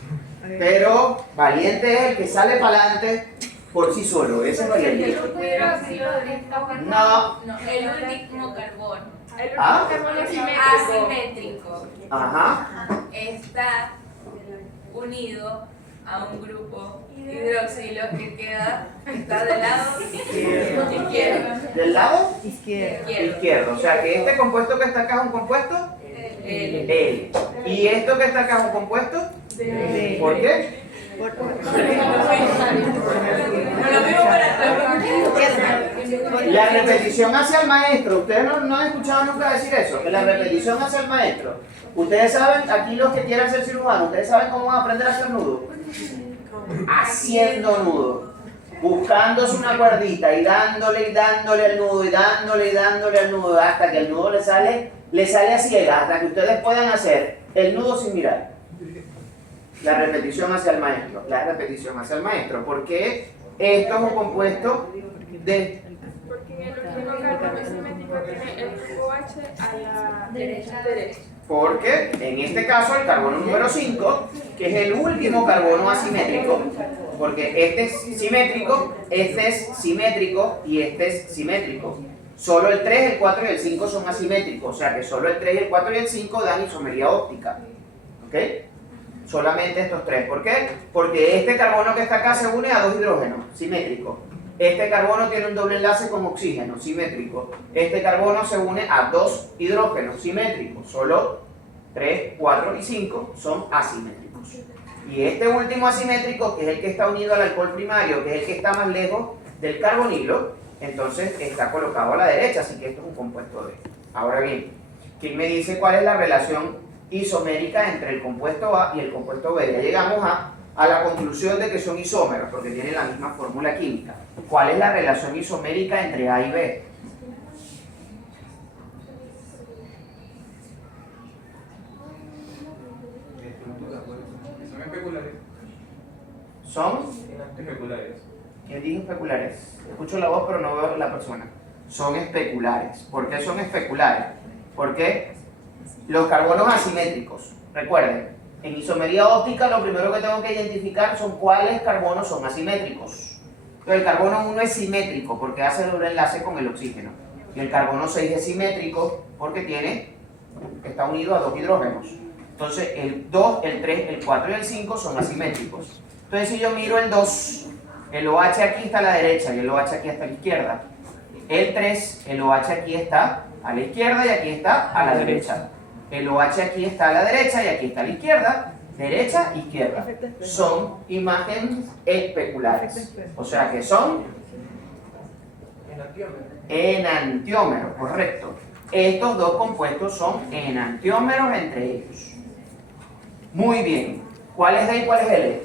pero valiente es el que sale para adelante por sí solo. Ese es valiente. No. El último carbono. El ¿Ah? último carbono es Asimétrico. Ajá. Está unido a un grupo hidroxilo que está del lado izquierdo. ¿Del lado? Izquierdo. Izquierdo. O sea que este compuesto que está acá es un compuesto L. ¿Y esto que está acá es un compuesto? ¿Por qué? La repetición hacia el maestro. Ustedes no han escuchado nunca decir eso, que la repetición hacia el maestro. Ustedes saben, aquí los que quieran ser cirujanos, ustedes saben cómo van a aprender a hacer nudo. Haciendo nudo, buscándose una cuerdita y dándole al nudo y dándole al nudo hasta que el nudo le sale a ciegas, hasta que ustedes puedan hacer el nudo sin mirar. La repetición hacia el maestro, porque esto es un compuesto de... Porque en el último carbono simétrico tiene el grupo H a la derecha. Porque en este caso el carbono número 5, que es el último carbono asimétrico, porque este es simétrico y este es simétrico. Solo el 3, el 4 y el 5 son asimétricos, o sea que solo el 3, el 4 y el 5 dan isomería óptica. ¿Ok? Solamente estos 3. ¿Por qué? Porque este carbono que está acá se une a 2 hidrógenos, simétrico. Este carbono tiene un doble enlace con oxígeno, simétrico. Este carbono se une a 2 hidrógenos, simétricos. Solo 3, 4 y 5 son asimétricos. Y este último asimétrico, que es el que está unido al alcohol primario, que es el que está más lejos del carbonilo, entonces está colocado a la derecha, así que esto es un compuesto D. Ahora bien, ¿quién me dice cuál es la relación isomérica entre el compuesto A y el compuesto B? Ya llegamos a la conclusión de que son isómeros, porque tienen la misma fórmula química. ¿Cuál es la relación isomérica entre A y B? Son especulares. ¿Son? Especulares. ¿Quién dijo especulares? Escucho la voz pero no veo la persona. Son especulares. ¿Por qué son especulares? Porque los carbonos asimétricos, recuerden, en isomería óptica lo primero que tengo que identificar son cuáles carbonos son asimétricos. Entonces el carbono 1 es simétrico porque hace doble enlace con el oxígeno. Y el carbono 6 es simétrico porque está unido a 2 hidrógenos. Entonces el 2, el 3, el 4 y el 5 son asimétricos. Entonces si yo miro el 2, el OH aquí está a la derecha y el OH aquí está a la izquierda. El 3, el OH aquí está a la izquierda y aquí está a la derecha. El OH aquí está a la derecha y aquí está a la izquierda. Derecha, izquierda. Son imágenes especulares. O sea que son enantiómeros, correcto. Estos dos compuestos son enantiómeros entre ellos. Muy bien. ¿Cuál es D y cuál es L?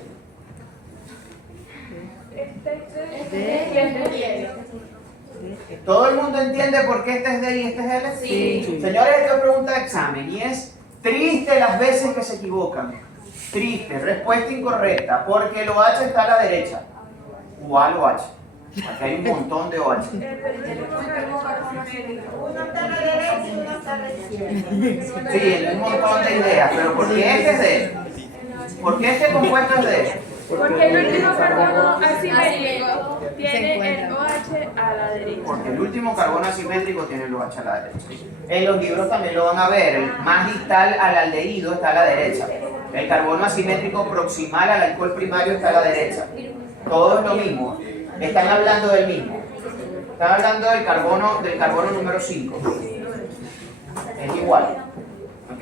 Este es D y este es D. ¿Todo el mundo entiende por qué este es D y este es L? Sí. Señores, esto es pregunta de examen y es triste las veces que se equivocan. Triste, respuesta incorrecta, porque el OH está a la derecha. ¿Cuál OH? Aquí hay un montón de OH. Uno está a la derecha y uno está a la izquierda. Sí, un montón de ideas, pero ¿por qué este es D? ¿Por qué este compuesto es D? Porque el último carbono asimétrico tiene el OH a la derecha. Porque el último carbono asimétrico tiene el OH a la derecha. En los libros también lo van a ver, el más distal al aldehído está a la derecha. El carbono asimétrico proximal al alcohol primario está a la derecha. Todo es lo mismo. Están hablando del mismo. Están hablando del carbono número 5. Es igual. ¿Ok?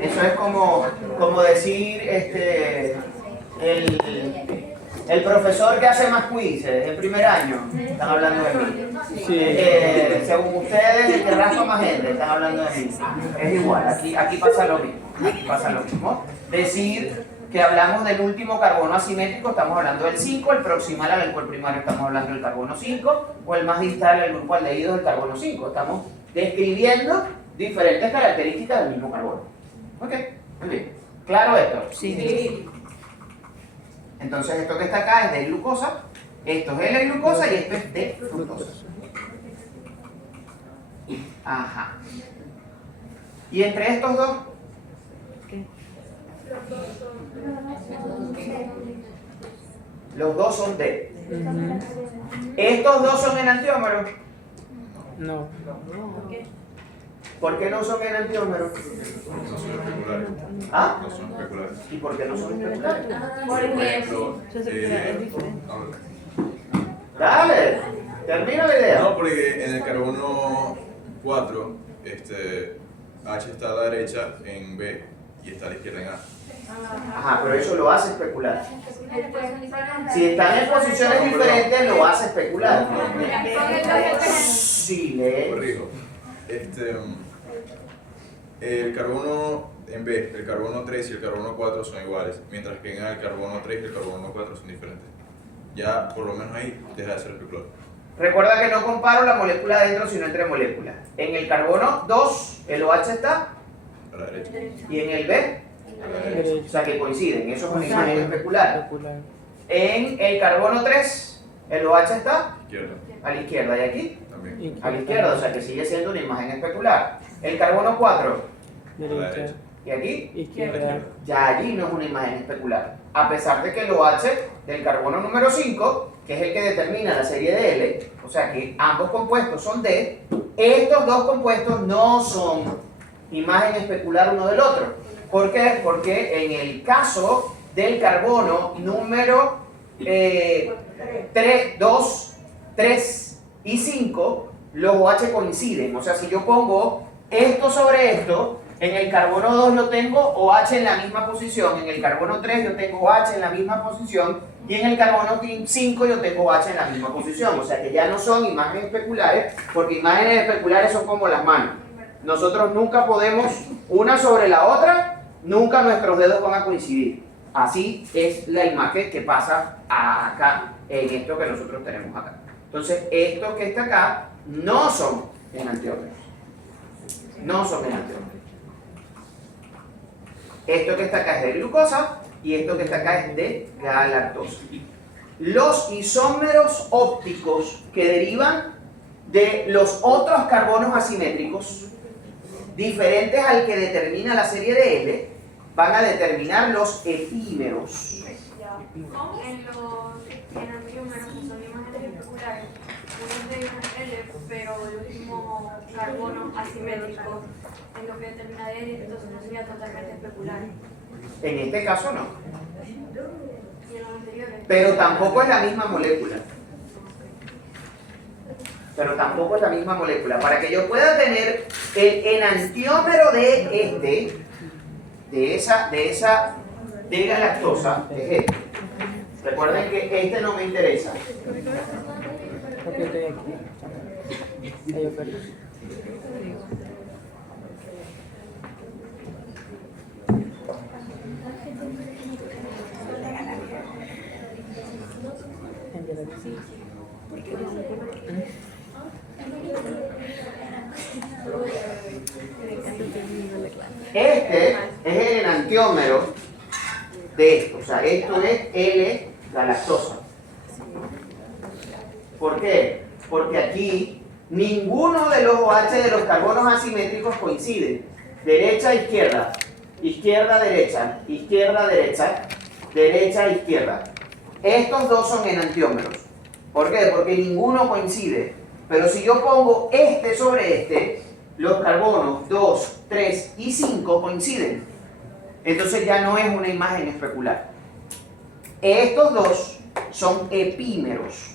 Eso es como decir el profesor que hace más quizzes en primer año. Están hablando de mí. Según ustedes, el que raspa más gente. Están hablando de mí. Es igual. Aquí pasa lo mismo. Aquí pasa lo mismo. Decir que hablamos del último carbono asimétrico, estamos hablando del 5, el proximal al alcohol primario estamos hablando del carbono 5, o el más distal al grupo aldehído del carbono 5. Estamos describiendo diferentes características del mismo carbono. ¿Ok? Muy bien. ¿Claro esto? Sí. Entonces esto que está acá es de glucosa, esto es L-glucosa y esto es de fructosa. Ajá. ¿Y entre estos dos? Los dos son D. ¿Estos dos son enantiómeros? No. ¿Por qué no son enantiómeros? No son especulares. ¿Ah? No son especulares. ¿Y por qué no son especulares? Por ejemplo, Dale, termina la idea. no, porque en el carbono 4, H está a la derecha en B y está a la izquierda en A. Ajá, pero eso lo hace especular. Si están en posiciones diferentes, lo hace especular. Sí, lee. Corrijo. El carbono en B, el carbono 3 y el carbono 4 son iguales, mientras que en A el carbono 3 y el carbono 4 son diferentes. Ya por lo menos ahí deja de ser especular. Recuerda que no comparo la molécula dentro, sino entre moléculas. En el carbono 2, el OH está, A la derecha. y en el B, A la derecha. o sea que coinciden. Eso es una imagen especular. Especular. En el carbono 3, el OH está Izquierda a la izquierda y aquí también. a la izquierda, o sea que sigue siendo una imagen especular. El carbono 4 Derecha. y aquí, Izquierda. ya allí no es una imagen especular. A pesar de que el OH del carbono número 5, que es el que determina la serie de L, o sea que ambos compuestos son D, estos dos compuestos no son imagen especular uno del otro. ¿Por qué? Porque en el caso del carbono número 2, 3 y 5, los OH coinciden. O sea, si yo pongo esto sobre esto, en el carbono 2 yo tengo OH en la misma posición, en el carbono 3 yo tengo OH en la misma posición y en el carbono 5 yo tengo OH en la misma posición. O sea que ya no son imágenes especulares, porque imágenes especulares son como las manos. Nosotros nunca podemos, una sobre la otra, nunca nuestros dedos van a coincidir. Así es la imagen que pasa acá, en esto que nosotros tenemos acá. Entonces, estos que está acá no son enantiómeros. No son enantiómeros. Esto que está acá es de glucosa y esto que está acá es de galactosa. Los isómeros ópticos que derivan de los otros carbonos asimétricos, diferentes al que determina la serie de L, van a determinar los efímeros. En los enantiómeros que son imágenes especulares, uno es de L, pero el último carbono asimétrico es lo que determina de L, entonces no sería totalmente especular. En este caso no. Y en los anteriores. Pero tampoco es la misma molécula. Pero tampoco es la misma molécula. Para que yo pueda tener el enantiómero de de galactosa, es este. Recuerden que este no me interesa. Porque estoy aquí. Ahí yo perdí. Este es el enantiómero de esto, o sea, esto es L-galactosa. ¿Por qué? Porque aquí ninguno de los OH de los carbonos asimétricos coincide. Derecha, izquierda, izquierda, derecha, izquierda, derecha, derecha, izquierda. Estos dos son enantiómeros. ¿Por qué? Porque ninguno coincide. Pero si yo pongo este sobre este, los carbonos 2, 3 y 5 coinciden. Entonces ya no es una imagen especular. Estos dos son epímeros.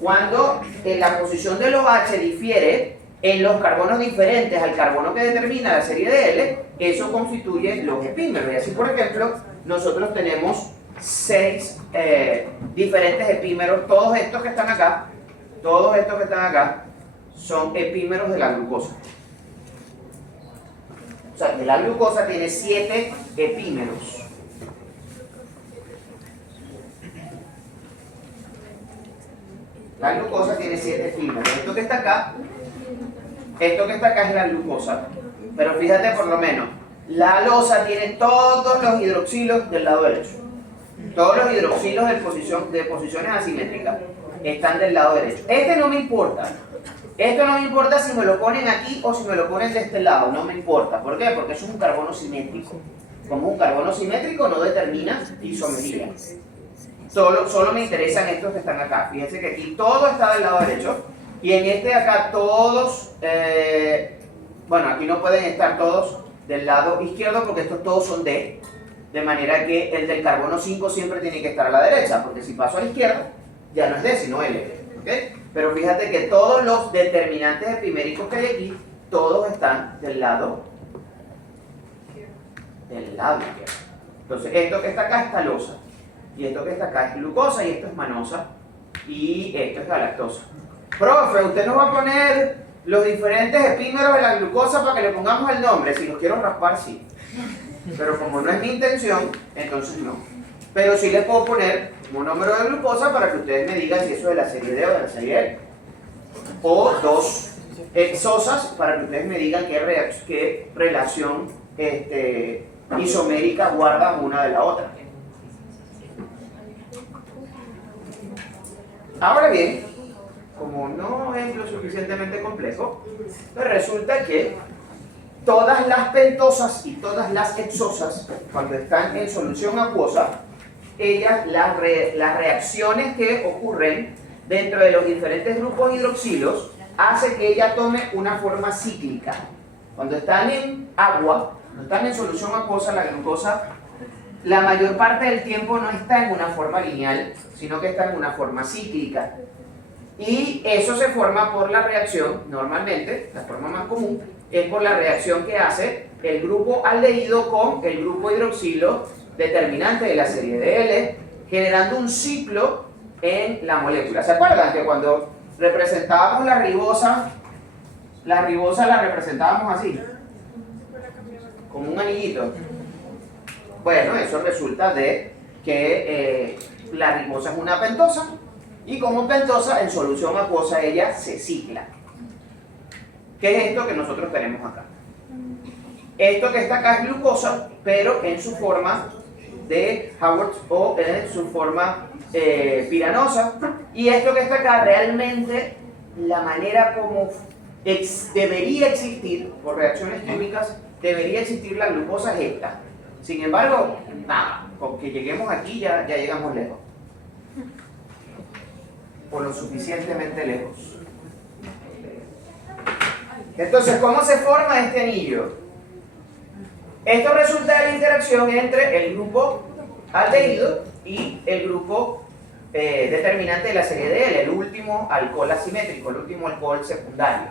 Cuando en la posición de los H difiere en los carbonos diferentes al carbono que determina la serie de L, eso constituye los epímeros. Y así, por ejemplo, nosotros tenemos 6 diferentes epímeros. Todos estos que están acá son epímeros de la glucosa. O sea, que la glucosa tiene 7 epímeros. La glucosa tiene 7 epímeros. Esto que está acá es la glucosa. Pero fíjate por lo menos, la alosa tiene todos los hidroxilos del lado derecho. Todos los hidroxilos de posiciones asimétricas están del lado derecho. Este no me importa. Esto no me importa si me lo ponen aquí o si me lo ponen de este lado. No me importa. ¿Por qué? Porque eso es un carbono simétrico. Como un carbono simétrico no determina isomería. Solo me interesan estos que están acá. Fíjense que aquí todo está del lado derecho. Y en este de acá todos... bueno, aquí no pueden estar todos del lado izquierdo porque estos todos son D. De manera que el del carbono 5 siempre tiene que estar a la derecha. Porque si paso a la izquierda, ya no es D, sino L. ¿Okay? Pero fíjate que todos los determinantes epiméricos que hay aquí, todos están del lado izquierdo. Entonces, esto que está acá es talosa, y esto que está acá es glucosa, y esto es manosa, y esto es galactosa. Profe, usted nos va a poner los diferentes epímeros de la glucosa para que le pongamos el nombre. Si los quiero raspar, sí. Pero como no es mi intención, entonces no. Pero sí les puedo poner un número de glucosa para que ustedes me digan si eso es de la serie D o de la serie L. O dos hexosas para que ustedes me digan qué relación isomérica guardan una de la otra. Ahora bien, como no es lo suficientemente complejo, pues resulta que todas las pentosas y todas las hexosas, cuando están en solución acuosa, ellas, las reacciones que ocurren dentro de los diferentes grupos hidroxilos, hace que ella tome una forma cíclica. Cuando están en agua, cuando están en solución acuosa, la glucosa, la mayor parte del tiempo no está en una forma lineal, sino que está en una forma cíclica. Y eso se forma por la reacción, normalmente, la forma más común, es por la reacción que hace el grupo aldehído con el grupo hidroxilo determinante de la serie de L, generando un ciclo en la molécula. ¿Se acuerdan que cuando representábamos la ribosa la representábamos así? Como un anillito. Bueno, eso resulta de que la ribosa es una pentosa, y como pentosa, en solución acuosa, ella se cicla. ¿Qué es esto que nosotros tenemos acá? Esto que está acá es glucosa, pero en su forma de Haworth o en su forma piranosa. Y esto que está acá, realmente, la manera como debería existir, por reacciones químicas, debería existir la glucosa es esta. Sin embargo, nada, con que lleguemos aquí ya llegamos lejos. O lo suficientemente lejos. Entonces, ¿cómo se forma este anillo? Esto resulta de la interacción entre el grupo aldehído y el grupo determinante de la serie de L, el último alcohol asimétrico, el último alcohol secundario.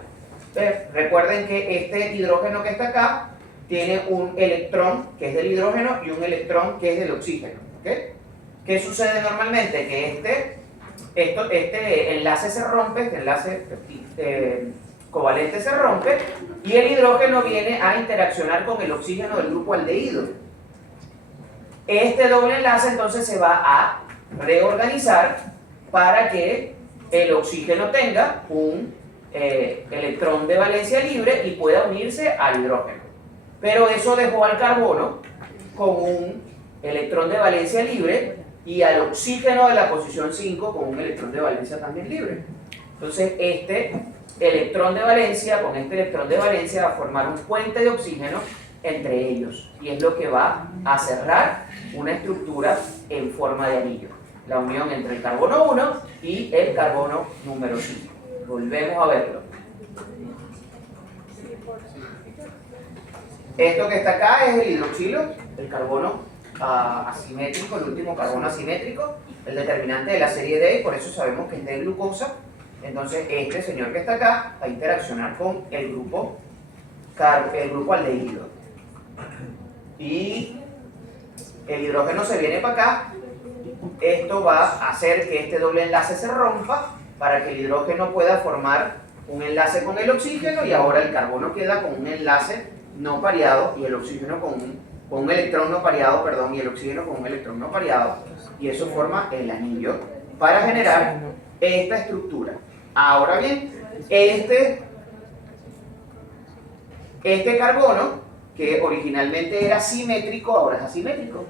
Entonces, recuerden que este hidrógeno que está acá tiene un electrón que es del hidrógeno y un electrón que es del oxígeno. ¿Okay? ¿Qué sucede normalmente? Que este enlace se rompe, este enlace covalente se rompe, y el hidrógeno viene a interaccionar con el oxígeno del grupo aldehído. Este doble enlace entonces se va a reorganizar para que el oxígeno tenga un electrón de valencia libre y pueda unirse al hidrógeno. Pero eso dejó al carbono con un electrón de valencia libre y al oxígeno de la posición 5 con un electrón de valencia también libre. Entonces este electrón de valencia con este electrón de valencia va a formar un puente de oxígeno entre ellos y es lo que va a cerrar una estructura en forma de anillo. La unión entre el carbono 1 y el carbono número 5. Volvemos a verlo. Esto que está acá es el hidroxilo, el carbono asimétrico, el último carbono asimétrico, el determinante de la serie D, y por eso sabemos que es de glucosa. Entonces este señor que está acá va a interaccionar con el grupo aldehído. Y el hidrógeno se viene para acá. Esto va a hacer que este doble enlace se rompa para que el hidrógeno pueda formar un enlace con el oxígeno y ahora el carbono queda con un enlace no pareado y el oxígeno con un electrón no pareado, perdón, y el oxígeno con un electrón no pareado, y eso forma el anillo para generar esta estructura. Ahora bien, este carbono, que originalmente era simétrico, ahora es asimétrico,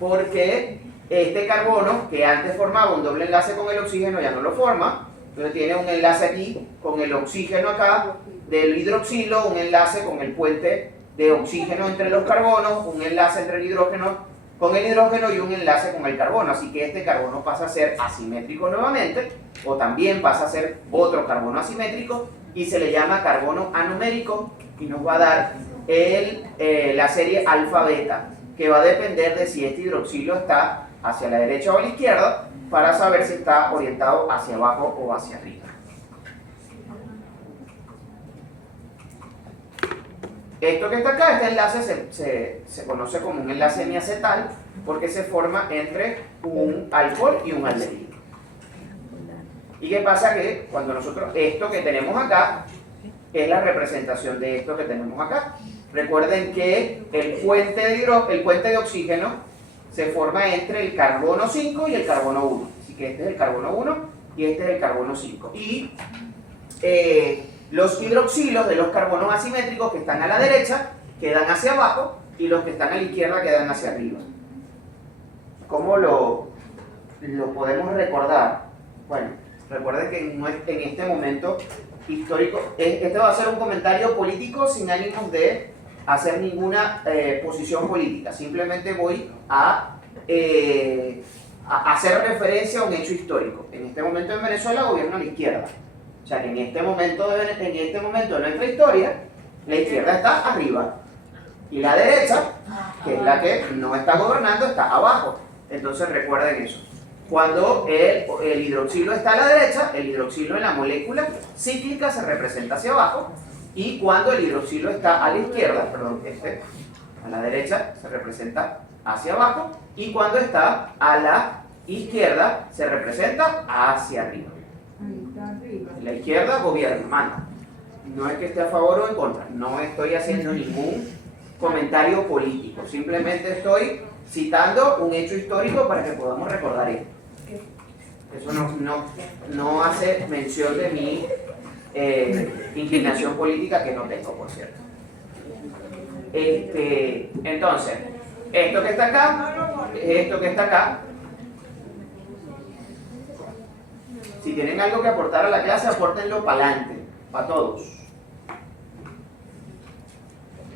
porque este carbono, que antes formaba un doble enlace con el oxígeno, ya no lo forma, pero tiene un enlace aquí con el oxígeno acá, del hidroxilo, un enlace con el puente de oxígeno entre los carbonos, un enlace entre el hidrógeno con el hidrógeno y un enlace con el carbono, así que este carbono pasa a ser asimétrico nuevamente, o también pasa a ser otro carbono asimétrico, y se le llama carbono anomérico, y nos va a dar la serie alfa-beta, que va a depender de si este hidroxilo está hacia la derecha o a la izquierda, para saber si está orientado hacia abajo o hacia arriba. Esto que está acá, este enlace se conoce como un enlace hemiacetal porque se forma entre un alcohol y un aldehído. ¿Y qué pasa? Que cuando nosotros, esto que tenemos acá es la representación de esto que tenemos acá. Recuerden que el puente de oxígeno se forma entre el carbono 5 y el carbono 1. Así que este es el carbono 1 y este es el carbono 5. Y los hidroxilos de los carbonos asimétricos que están a la derecha quedan hacia abajo y los que están a la izquierda quedan hacia arriba. ¿Cómo lo podemos recordar? Bueno, recuerden que en este momento histórico, este va a ser un comentario político sin ánimos de hacer ninguna posición política, simplemente voy a hacer referencia a un hecho histórico. En este momento en Venezuela gobierna la izquierda. O sea que en este momento de nuestra historia, la izquierda está arriba y la derecha, que es la que no está gobernando, está abajo. Entonces recuerden eso. Cuando el hidroxilo está a la derecha, el hidroxilo en la molécula cíclica se representa hacia abajo, y cuando el hidroxilo está a la izquierda, perdón, a la derecha se representa hacia abajo, y cuando está a la izquierda se representa hacia arriba. La izquierda gobierna, manda. No es que esté a favor o en contra, no estoy haciendo ningún comentario político, simplemente estoy citando un hecho histórico para que podamos recordar esto. Eso no hace mención de mi inclinación política, que no tengo, por cierto. Entonces, esto que está acá, esto que está acá. Si tienen algo que aportar a la clase, apórtenlo para adelante, para todos.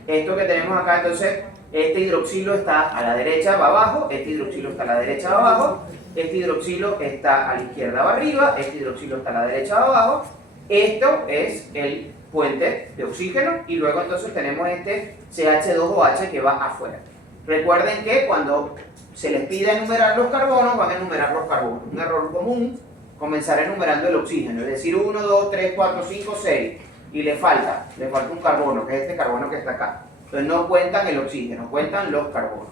Esto que tenemos acá, entonces, este hidroxilo está a la derecha, va abajo, este hidroxilo está a la derecha, va abajo, este hidroxilo está a la izquierda, va arriba, este hidroxilo está a la derecha, va abajo. Esto es el puente de oxígeno, y luego entonces tenemos este CH2OH que va afuera. Recuerden que cuando se les pide enumerar los carbonos, van a enumerar los carbonos. Un error común, comenzar enumerando el oxígeno, es decir, 1, 2, 3, 4, 5, 6, y le falta un carbono, que es este carbono que está acá. Entonces no cuentan el oxígeno, cuentan los carbonos.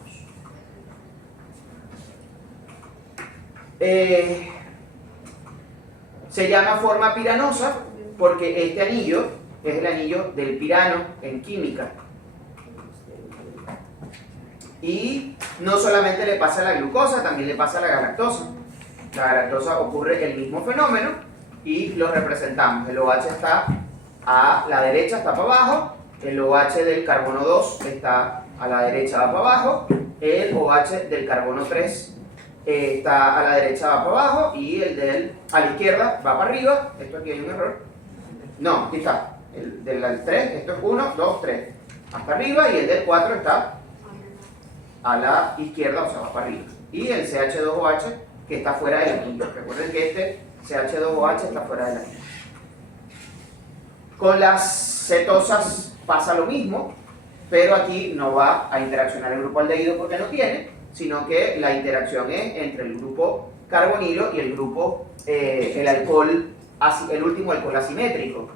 Se llama forma piranosa porque este anillo es el anillo del pirano en química. Y no solamente le pasa a la glucosa, también le pasa a la galactosa. la galactosa ocurre el mismo fenómeno y lo representamos. El OH está a la derecha, está para abajo, el OH del carbono 2 está a la derecha, va para abajo, el OH del carbono 3 está a la derecha, va para abajo, y el a la izquierda va para arriba. Esto aquí hay un error. No, aquí está. El del 3, esto es 1, 2, 3. Hasta arriba, y el del 4 está a la izquierda, o sea, va para arriba. Y el CH2OH que está fuera del anillo. Recuerden que este CH2OH está fuera del anillo. Con las cetosas pasa lo mismo, pero aquí no va a interaccionar el grupo aldehído porque no tiene, sino que la interacción es entre el grupo carbonilo y el grupo, el último alcohol asimétrico.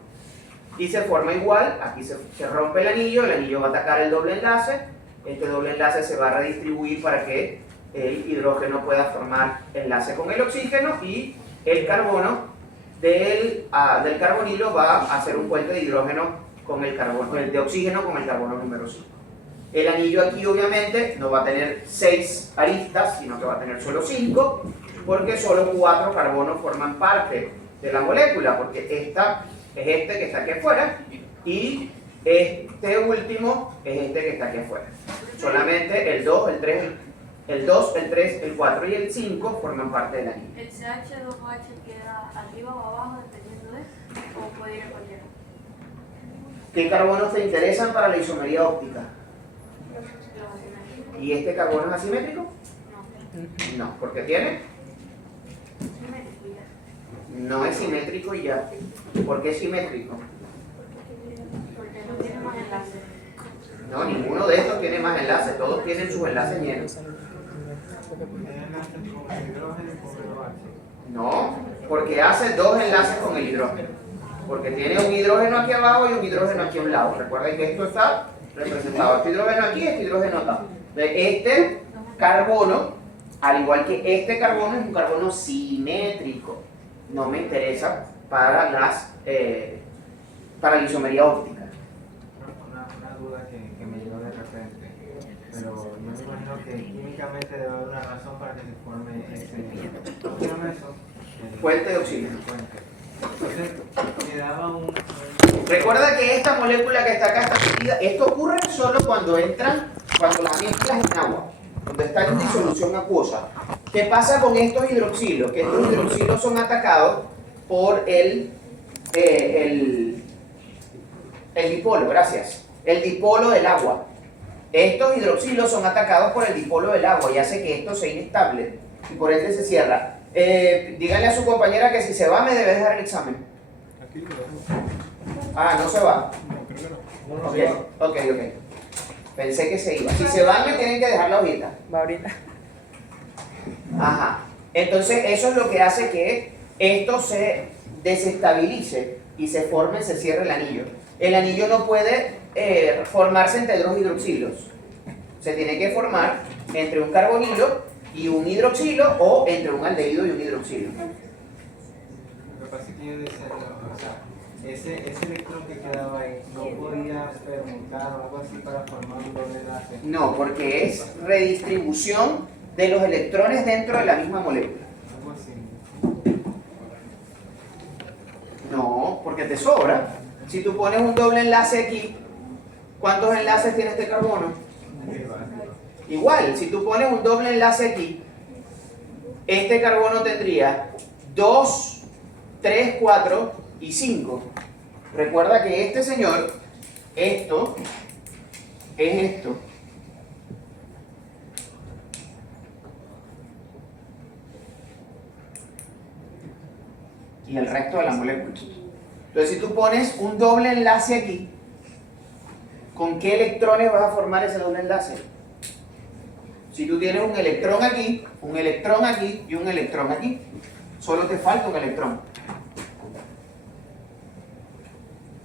Y se forma igual, aquí se rompe el anillo va a atacar el doble enlace, este doble enlace se va a redistribuir para que el hidrógeno pueda formar enlace con el oxígeno, y el carbono del carbonilo va a hacer un puente de hidrógeno con el carbono, de oxígeno con el carbono número 5. El anillo aquí obviamente no va a tener 6 aristas, sino que va a tener solo 5, porque solo 4 carbonos forman parte de la molécula, porque esta es este que está aquí afuera, y este último es este que está aquí afuera. Solamente el 2, el 3, el 4 y el 5 forman parte del anillo. ¿El CH2OH queda arriba o abajo dependiendo de, o puede ir a cualquiera? ¿Qué carbonos te interesan para la isomería óptica? ¿Y este carbono es asimétrico? No. No, porque tiene. Simétrico ya. No es simétrico y ya. ¿Por qué es simétrico? Porque no tiene más enlaces. No, ninguno de estos tiene más enlaces, todos tienen sus enlaces llenos. No, porque hace 2 enlaces con el hidrógeno. Porque tiene un hidrógeno aquí abajo y un hidrógeno aquí a un lado. Recuerden que esto está representado. Este hidrógeno aquí, este hidrógeno acá. Este carbono, al igual que este carbono, es un carbono simétrico. No me interesa para la isomería óptica. Una duda que me llegó de repente, pero yo me imagino que químicamente debe haber una razón para que se forme ese, ¿cómo se llama eso? Fuente de oxígeno. Entonces, quedaba un... Recuerda que esta molécula que está acá está metida. Esto ocurre solo cuando la mezclas en agua, cuando está en disolución acuosa. ¿Qué pasa con estos hidroxilos? Que estos hidroxilos son atacados por el dipolo, gracias. El dipolo del agua. Estos hidroxilos son atacados por el dipolo del agua y hace que esto sea inestable y por ende se cierra. Díganle a su compañera que si se va me debe dejar el examen. Ah, no se va. Ok. Pensé que se iba. Si se va me tienen que dejar la hojita. Va ahorita. Ajá. Entonces eso es lo que hace que esto se desestabilice y se cierre el anillo. El anillo no puede formarse entre 2 hidroxilos. Se tiene que formar entre un carbonilo y un hidroxilo, o entre un aldehído y un hidroxilo. Lo que pasa es que yo decía, o sea, ese electrón que quedaba ahí, ¿no podía permutar o algo así para formar un doble enlace? No, porque es redistribución de los electrones dentro de la misma molécula. Algo así. No, porque te sobra. Si tú pones un doble enlace aquí, ¿cuántos enlaces tiene este carbono? Igual, si tú pones un doble enlace aquí, este carbono tendría 2, 3, 4 y 5. Recuerda que este señor, esto es esto. Y el resto de la molécula. Entonces, si tú pones un doble enlace aquí, ¿con qué electrones vas a formar ese doble enlace? Si tú tienes un electrón aquí y un electrón aquí, solo te falta un electrón.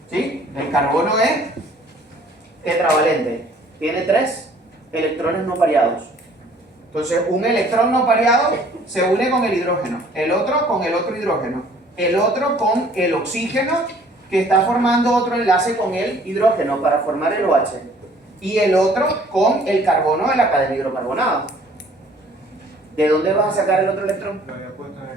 ¿Sí? El carbono es tetravalente. Tiene 3 electrones no pareados. Entonces, un electrón no pareado se une con el hidrógeno, el otro con el otro hidrógeno, el otro con el oxígeno que está formando otro enlace con el hidrógeno para formar el OH, y el otro con el carbono de la cadena hidrocarbonada. ¿De dónde vas a sacar el otro electrón? Lo había puesto en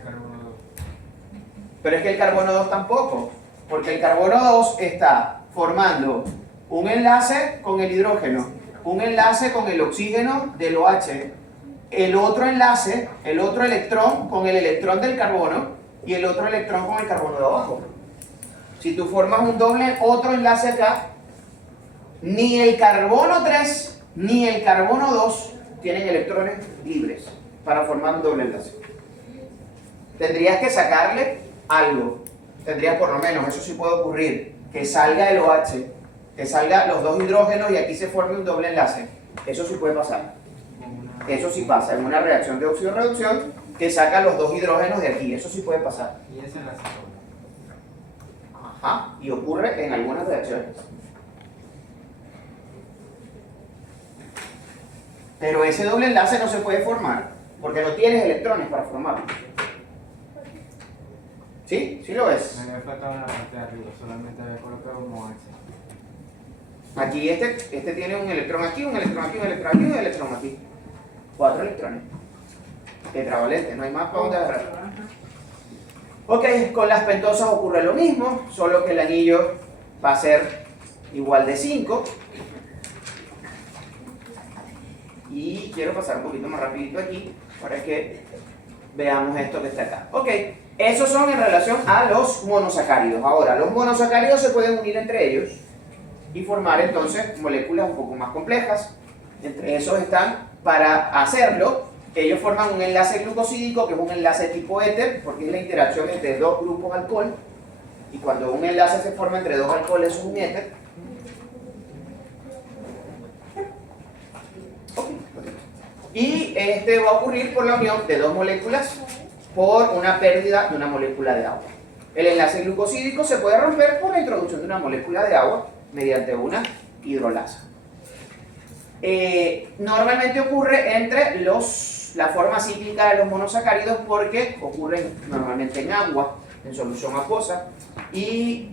Pero es que el carbono 2 tampoco, porque el carbono 2 está formando un enlace con el hidrógeno, un enlace con el oxígeno del OH, el otro enlace, el otro electrón con el electrón del carbono y el otro electrón con el carbono de abajo. Si tú formas un doble, otro enlace acá, ni el carbono 3 ni el carbono 2 tienen electrones libres para formar un doble enlace. Tendrías que sacarle algo. Tendrías por lo menos, eso sí puede ocurrir, que salga el OH, que salga los dos hidrógenos y aquí se forme un doble enlace. Eso sí puede pasar. Eso sí pasa en una reacción de óxido-reducción que saca los dos hidrógenos de aquí. Eso sí puede pasar. Y esa es la segunda. Ajá, y ocurre en algunas reacciones. Pero ese doble enlace no se puede formar porque no tienes electrones para formarlo. ¿Sí? ¿Sí lo ves? Me había faltado en la parte de arriba, solamente había colocado un OH. Aquí este tiene un electrón aquí, un electrón aquí, un electrón aquí, un electrón aquí. 4 electrones. Tetravalente, no hay más para dónde agarrar. Ok, con las pentosas ocurre lo mismo, solo que el anillo va a ser igual de 5. Y quiero pasar un poquito más rapidito aquí para que veamos esto que está acá. Ok, esos son en relación a los monosacáridos. Ahora, los monosacáridos se pueden unir entre ellos y formar entonces moléculas un poco más complejas. Entre esos están, para hacerlo, ellos forman un enlace glucosídico, que es un enlace tipo éter, porque es la interacción entre dos grupos alcohol. Y cuando un enlace se forma entre dos alcoholes, es un éter. Y este va a ocurrir por la unión de dos moléculas por una pérdida de una molécula de agua. El enlace glucosídico se puede romper por la introducción de una molécula de agua mediante una hidrolasa. Normalmente ocurre entre la forma cíclica de los monosacáridos porque ocurren normalmente en agua, en solución acuosa, y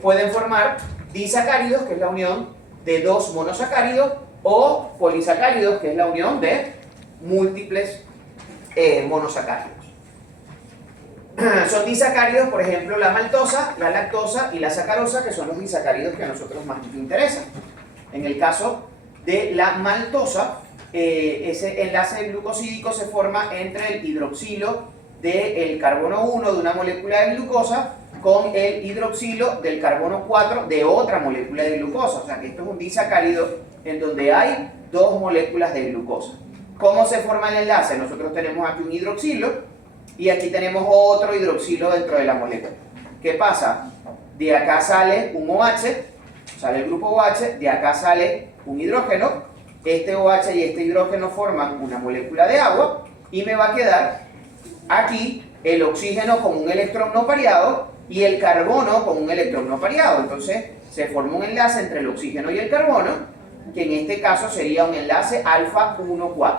pueden formar disacáridos, que es la unión de dos monosacáridos, o polisacáridos, que es la unión de múltiples monosacáridos. Son disacáridos, por ejemplo, la maltosa, la lactosa y la sacarosa, que son los disacáridos que a nosotros más nos interesan. En el caso de la maltosa, ese enlace glucosídico se forma entre el hidroxilo del carbono 1 de una molécula de glucosa con el hidroxilo del carbono 4 de otra molécula de glucosa. O sea que esto es un disacárido en donde hay dos moléculas de glucosa. ¿Cómo se forma el enlace? Nosotros tenemos aquí un hidroxilo y aquí tenemos otro hidroxilo dentro de la molécula. ¿Qué pasa? De acá sale un OH, sale el grupo OH, de acá sale un hidrógeno, este OH y este hidrógeno forman una molécula de agua y me va a quedar aquí el oxígeno con un electrón no pareado y el carbono con un electrón no pareado. Entonces se forma un enlace entre el oxígeno y el carbono, que en este caso sería un enlace alfa 1,4.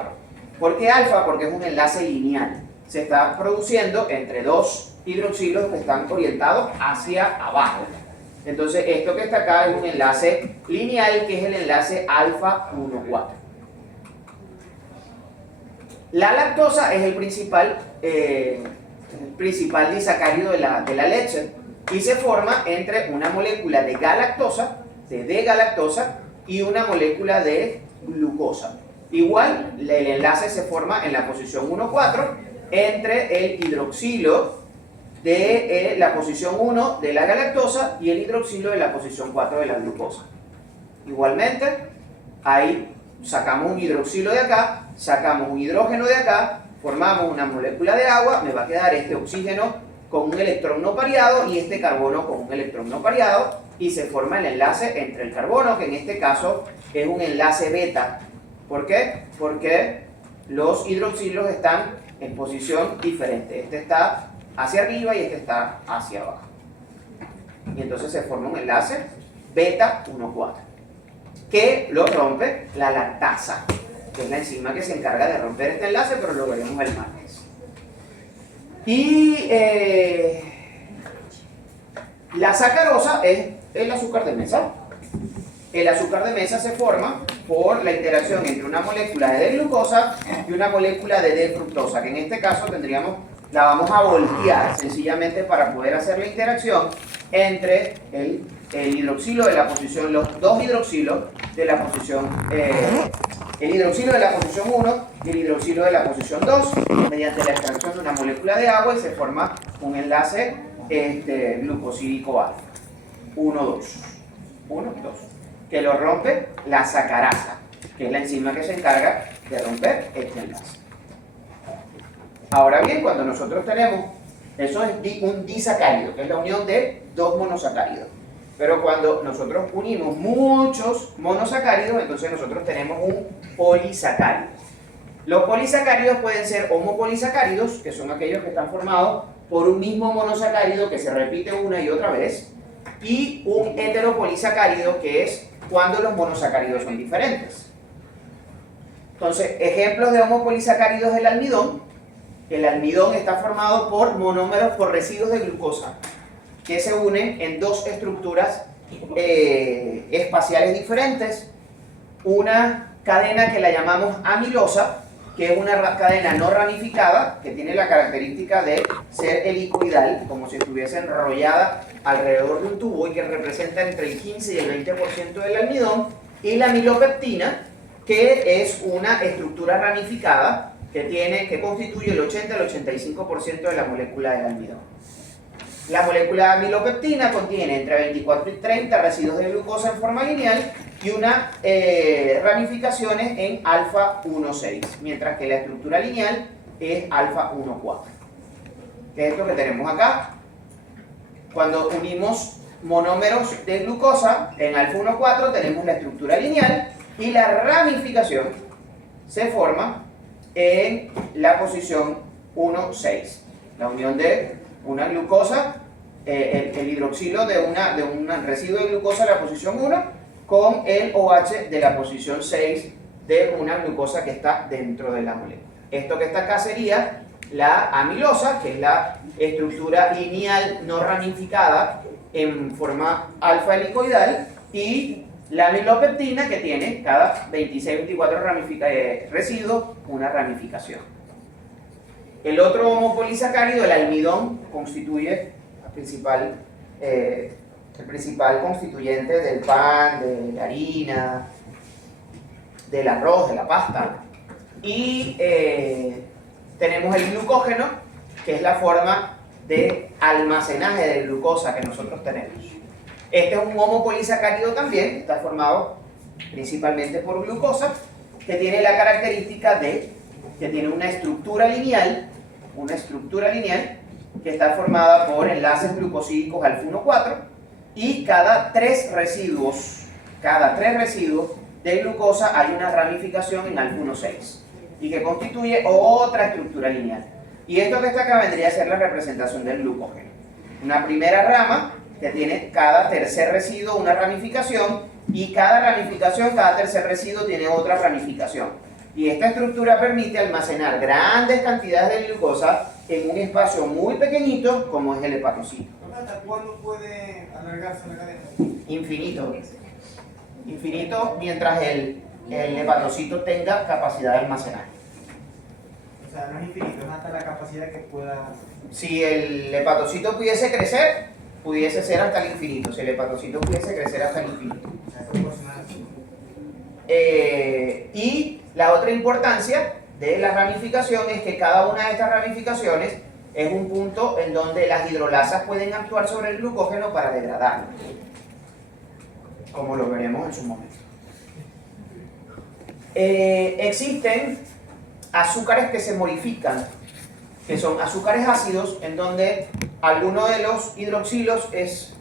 ¿Por qué alfa? Porque es un enlace lineal. Se está produciendo entre dos hidroxilos que están orientados hacia abajo. Entonces esto que está acá es un enlace lineal, que es el enlace alfa 1,4. La lactosa es el principal disacárido de la leche y se forma entre una molécula de galactosa, de D-galactosa, y una molécula de glucosa. Igual, el enlace se forma en la posición 1,4 entre el hidroxilo de la posición 1 de la galactosa y el hidroxilo de la posición 4 de la glucosa. Igualmente, ahí sacamos un hidroxilo de acá, sacamos un hidrógeno de acá, formamos una molécula de agua, me va a quedar este oxígeno con un electrón no pareado y este carbono con un electrón no pareado, y se forma el enlace entre el carbono, que en este caso es un enlace beta. ¿Por qué? Porque los hidroxilos están en posición diferente. Este está hacia arriba y este está hacia abajo. Y entonces se forma un enlace beta 1,4 que lo rompe la lactasa, que es la enzima que se encarga de romper este enlace, pero lo veremos el martes. Y la sacarosa es el azúcar de mesa. El azúcar de mesa se forma por la interacción entre una molécula de D-glucosa y una molécula de D-fructosa, que en este caso tendríamos la vamos a voltear sencillamente para poder hacer la interacción entre el hidroxilo de la posición, los dos hidroxilos de la posición, el hidroxilo de la posición 1 y el hidroxilo de la posición 2, mediante la extracción de una molécula de agua, y se forma un enlace glucosídico alfa. 1, 2. 1, 2. Que lo rompe la sacarasa, que es la enzima que se encarga de romper este enlace. Ahora bien, cuando nosotros tenemos, eso es un disacárido, que es la unión de dos monosacáridos. Pero cuando nosotros unimos muchos monosacáridos, entonces nosotros tenemos un polisacárido. Los polisacáridos pueden ser homopolisacáridos, que son aquellos que están formados por un mismo monosacárido que se repite una y otra vez, y un heteropolisacárido, que es cuando los monosacáridos son diferentes. Entonces, ejemplos de homopolisacáridos del almidón. El almidón está formado por monómeros, por residuos de glucosa, que se unen en dos estructuras espaciales diferentes. Una cadena que la llamamos amilosa, que es una cadena no ramificada, que tiene la característica de ser helicoidal, como si estuviese enrollada alrededor de un tubo, y que representa entre el 15 y el 20% del almidón. Y la amilopeptina, que es una estructura ramificada que constituye el 80 al 85% de la molécula del almidón. La molécula de amilopeptina contiene entre 24 y 30 residuos de glucosa en forma lineal y unas ramificaciones en alfa 1,6, mientras que la estructura lineal es alfa 1,4. ¿Qué es esto que tenemos acá? Cuando unimos monómeros de glucosa en alfa 1,4 tenemos la estructura lineal, y la ramificación se forma en la posición 1,6. La unión de una glucosa, el hidroxilo de un residuo de glucosa en la posición 1 con el OH de la posición 6 de una glucosa que está dentro de la molécula. Esto que está acá sería la amilosa, que es la estructura lineal no ramificada en forma alfa helicoidal, y la amilopeptina, que tiene cada 26-24 residuos una ramificación. El otro homopolisacárido, el almidón, constituye el principal constituyente del pan, de la harina, del arroz, de la pasta. Y tenemos el glucógeno, que es la forma de almacenaje de glucosa que nosotros tenemos. Este es un homopolisacárido también, está formado principalmente por glucosa, que tiene la característica de que tiene una estructura lineal que está formada por enlaces glucosídicos alfa 1,4, y cada tres residuos de glucosa hay una ramificación en alfa 1,6, y que constituye otra estructura lineal. Y esto que está acá vendría a ser la representación del glucógeno. Una primera rama que tiene cada tercer residuo una ramificación, y cada tercer residuo tiene otra ramificación. Y esta estructura permite almacenar grandes cantidades de glucosa en un espacio muy pequeñito, como es el hepatocito. ¿Hasta cuándo puede alargarse la cadena? Infinito. Infinito mientras el hepatocito tenga capacidad de almacenar. O sea, no es infinito, es hasta la capacidad que pueda... Si el hepatocito pudiese crecer, pudiese ser hasta el infinito. Si el hepatocito pudiese crecer hasta el infinito. O sea, es proporcional. Y la otra importancia de la ramificación es que cada una de estas ramificaciones es un punto en donde las hidrolasas pueden actuar sobre el glucógeno para degradarlo, como lo veremos en su momento. Existen azúcares que se modifican, que son azúcares ácidos, en donde alguno de los hidroxilos es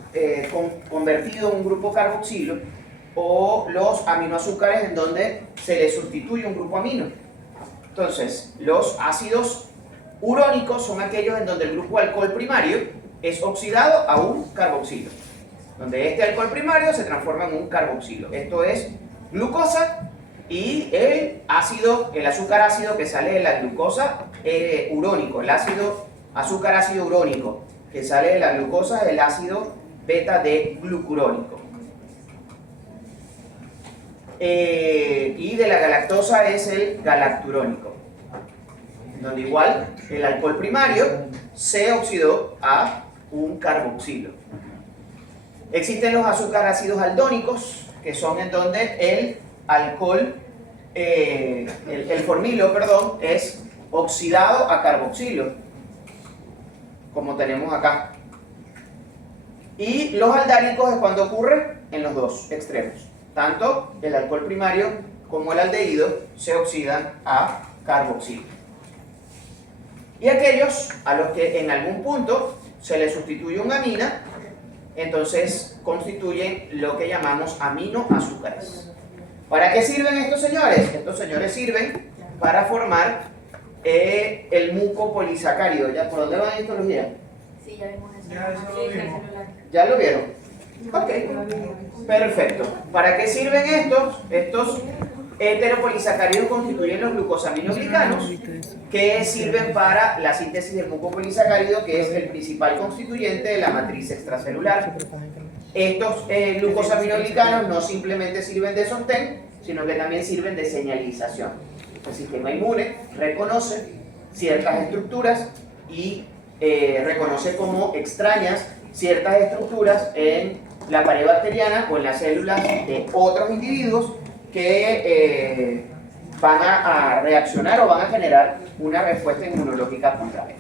convertido en un grupo carboxilo, o los aminoazúcares en donde se le sustituye un grupo amino. Entonces, los ácidos urónicos son aquellos en donde el grupo alcohol primario es oxidado a un carboxilo, donde este alcohol primario se transforma en un carboxilo. Esto es glucosa, y el azúcar ácido que sale de la glucosa urónico, azúcar ácido urónico que sale de la glucosa es el ácido beta de glucurónico. Y de la galactosa es el galacturónico. donde igual el alcohol primario se oxidó a un carboxilo. Existen los azúcares ácidos aldónicos, que son en donde el alcohol, el formilo, perdón, es oxidado a carboxilo, como tenemos acá. Y los aldánicos es cuando ocurre en los dos extremos. Tanto el alcohol primario como el aldehído se oxidan a carboxilo. Y aquellos a los que en algún punto se les sustituye una amina, entonces constituyen lo que llamamos aminoazúcares. ¿Para qué sirven estos señores? Estos señores sirven para formar el mucopolisacárido. ¿Ya por dónde van estos los días? Sí, ya vimos eso. Ya, eso lo vimos. ¿Ya lo vieron? Ok, perfecto. ¿Para qué sirven estos? Estos heteropolisacáridos constituyen los glucosaminoglicanos, que sirven para la síntesis del mucopolisacárido, que es el principal constituyente de la matriz extracelular. Estos glucosaminoglicanos no simplemente sirven de sostén, sino que también sirven de señalización. El sistema inmune reconoce ciertas estructuras y reconoce como extrañas ciertas estructuras en la pared bacteriana o en las células de otros individuos que van a reaccionar o van a generar una respuesta inmunológica contra él.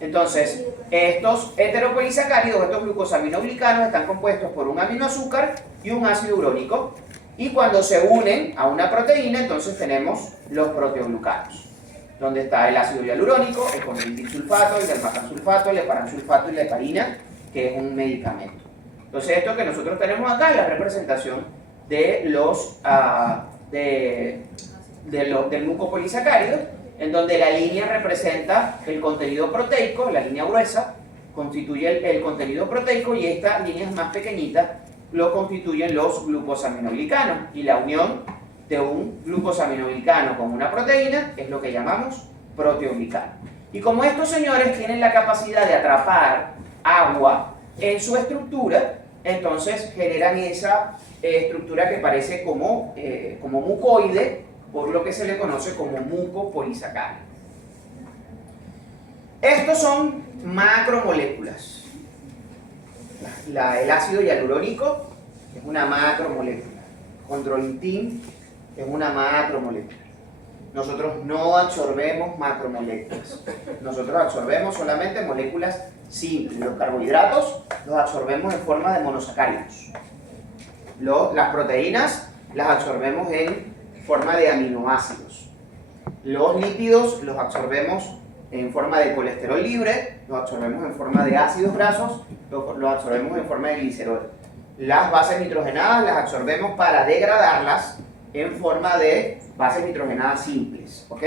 Entonces, estos heteropolisacáridos, estos glucosaminoglicanos, están compuestos por un aminoazúcar y un ácido urónico, y cuando se unen a una proteína, entonces tenemos los proteoglucanos, donde está el ácido hialurónico, el condroitinsulfato, el dermatansulfato, el heparansulfato y la heparina, que es un medicamento. Entonces, esto que nosotros tenemos acá es la representación de del mucopolisacárido, en donde la línea representa el contenido proteico, la línea gruesa constituye el contenido proteico, y estas líneas más pequeñitas lo constituyen los glucosaminoglicanos, y la unión de un glucosaminoglicano con una proteína es lo que llamamos proteoglicano. Y como estos señores tienen la capacidad de atrapar agua en su estructura, entonces generan esa estructura que parece como mucoide, por lo que se le conoce como mucopolisacárido. Estos son macromoléculas. El ácido hialurónico es una macromolécula. Condroitin es una macromolécula. Nosotros no absorbemos macromoléculas. Nosotros absorbemos solamente moléculas simples. Los carbohidratos los absorbemos en forma de monosacáridos. Las proteínas las absorbemos en forma de aminoácidos. Los lípidos los absorbemos en forma de colesterol libre, los absorbemos en forma de ácidos grasos, los absorbemos en forma de glicerol. Las bases nitrogenadas las absorbemos para degradarlas en forma de bases nitrogenadas simples, ¿ok?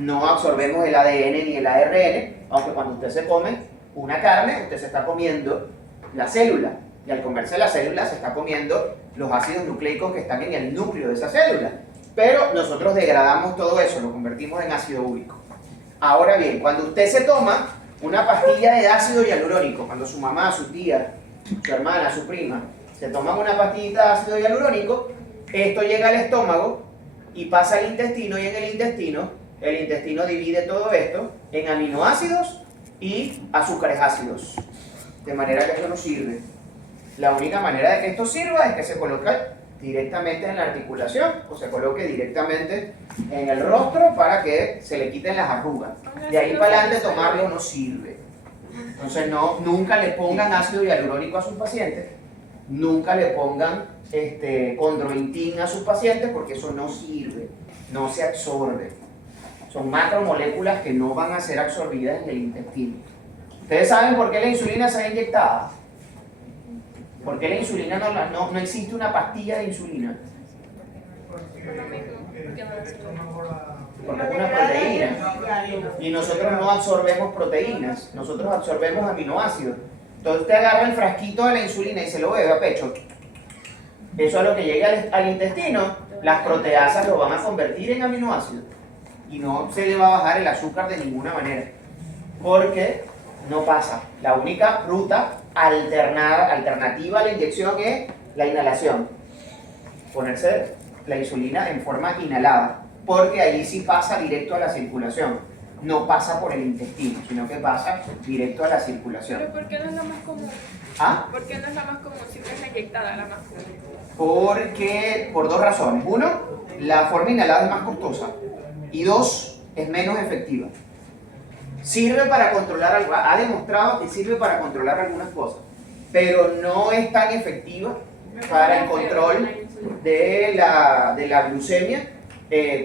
No absorbemos el ADN ni el ARN, aunque cuando usted se come una carne, usted se está comiendo la célula, y al comerse la célula se está comiendo los ácidos nucleicos que están en el núcleo de esa célula. Pero nosotros degradamos todo eso, lo convertimos en ácido úrico. Ahora bien, cuando usted se toma una pastilla de ácido hialurónico, cuando su mamá, su tía, su hermana, su prima, se toman una pastillita de ácido hialurónico, esto llega al estómago y pasa al intestino, y en el intestino divide todo esto en aminoácidos y azúcares ácidos, de manera que esto no sirve. La única manera de que esto sirva es que se coloque directamente en la articulación o se coloque directamente en el rostro para que se le quiten las arrugas. De ahí para adelante tomarlo no sirve. Entonces nunca le pongan ácido hialurónico a sus pacientes, nunca le pongan condroitin a sus pacientes, porque eso no sirve, no se absorbe. Son macromoléculas que no van a ser absorbidas en el intestino. ¿Ustedes saben por qué la insulina se ha inyectada? ¿Por qué la insulina no existe una pastilla de insulina? Porque es una proteína. Y nosotros no absorbemos proteínas, nosotros absorbemos aminoácidos. Entonces usted agarra el frasquito de la insulina y se lo bebe a pecho. Eso a lo que llegue al intestino, las proteasas lo van a convertir en aminoácidos. Y no se le va a bajar el azúcar de ninguna manera. Porque no pasa. La única ruta alternativa a la inyección es la inhalación. Ponerse la insulina en forma inhalada, porque ahí sí pasa directo a la circulación. no pasa por el intestino, sino que pasa directo a la circulación. ¿Pero por qué no es la más común? ¿Ah? ¿Por qué no es la más común? Siempre es la inyectada la más común. Porque, por dos razones. Uno, la forma inhalada es más costosa. Y dos, es menos efectiva. Sirve para controlar algo, ha demostrado que sirve para controlar algunas cosas, pero no es tan efectiva para el control de la glucemia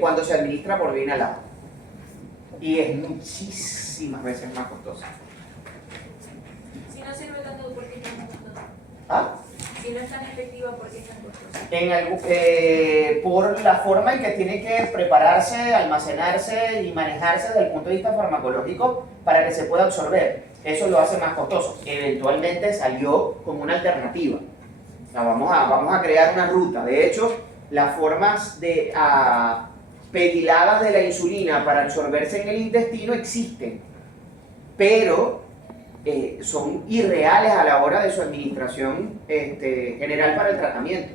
cuando se administra por vía inhalada. Y es muchísimas veces más costosa. Si no sirve tanto, ¿por qué es tan costosa? ¿Ah? Si no es tan efectiva, ¿por qué es tan costosa? Por la forma en que tiene que prepararse, almacenarse y manejarse desde el punto de vista farmacológico para que se pueda absorber. Eso lo hace más costoso. Eventualmente salió como una alternativa. O sea, vamos a crear una ruta. De hecho, las formas pegyladas de la insulina para absorberse en el intestino existen, pero son irreales a la hora de su administración general para el tratamiento.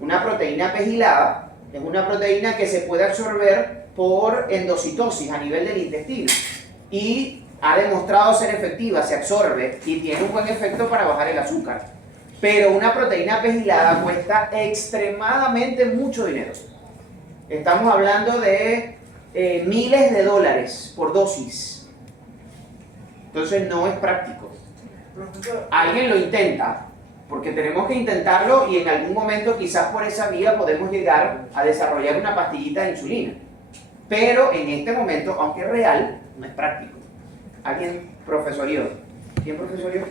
Una proteína pegilada es una proteína que se puede absorber por endocitosis a nivel del intestino y ha demostrado ser efectiva, se absorbe y tiene un buen efecto para bajar el azúcar. Pero una proteína pegilada cuesta extremadamente mucho dinero. Estamos hablando de miles de dólares por dosis. Entonces no es práctico. Alguien lo intenta, porque tenemos que intentarlo y en algún momento quizás por esa vía podemos llegar a desarrollar una pastillita de insulina. Pero en este momento, aunque es real, no es práctico. ¿Alguien profesorió? ¿Quién profesorió?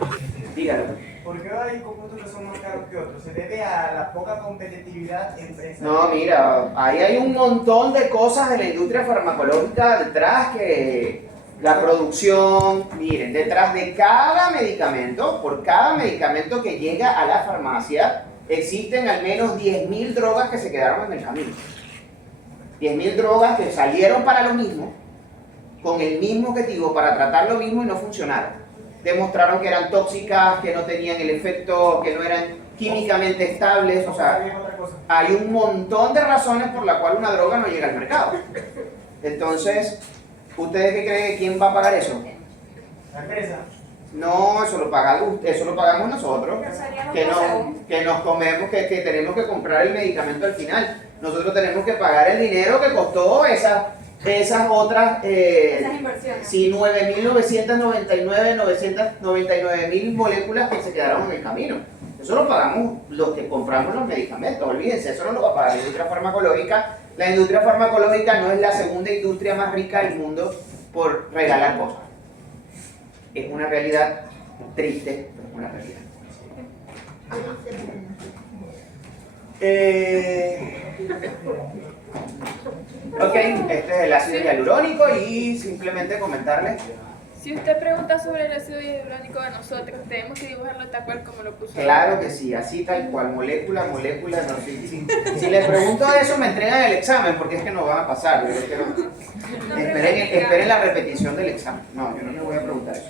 Dígalo. ¿Por qué hay compuestos que son más caros que otros? ¿Se debe a la poca competitividad empresarial? No, mira, ahí hay un montón de cosas de la industria farmacológica detrás que la producción, miren, detrás de cada medicamento, por cada medicamento que llega a la farmacia, existen al menos 10.000 drogas que se quedaron en el camino. 10.000 drogas que salieron para lo mismo, con el mismo objetivo, para tratar lo mismo y no funcionaron. Demostraron que eran tóxicas, que no tenían el efecto, que no eran químicamente estables, o sea, hay un montón de razones por las cuales una droga no llega al mercado. Entonces, ¿ustedes qué creen? ¿Quién va a pagar eso? La empresa. No, eso lo pagamos nosotros, que nos comemos, que tenemos que comprar el medicamento al final. Nosotros tenemos que pagar el dinero que costó esas otras, Esas inversiones. sí, 9.999 moléculas que se quedaron en el camino. Eso lo pagamos los que compramos los medicamentos, olvídense, eso no lo va a pagar la industria farmacológica. La industria farmacológica no es la segunda industria más rica del mundo por regalar cosas. Es una realidad triste, pero es una realidad. Ok, este es el ácido hialurónico y simplemente comentarles. Si usted pregunta sobre el ácido hialurónico de nosotros, tenemos que dibujarlo tal cual como lo puso. Claro que sí, así tal cual, molécula, no sé. Si les pregunto eso me entregan el examen porque es que no van a pasar. Yo quiero... esperen la repetición del examen. No, yo no les voy a preguntar eso.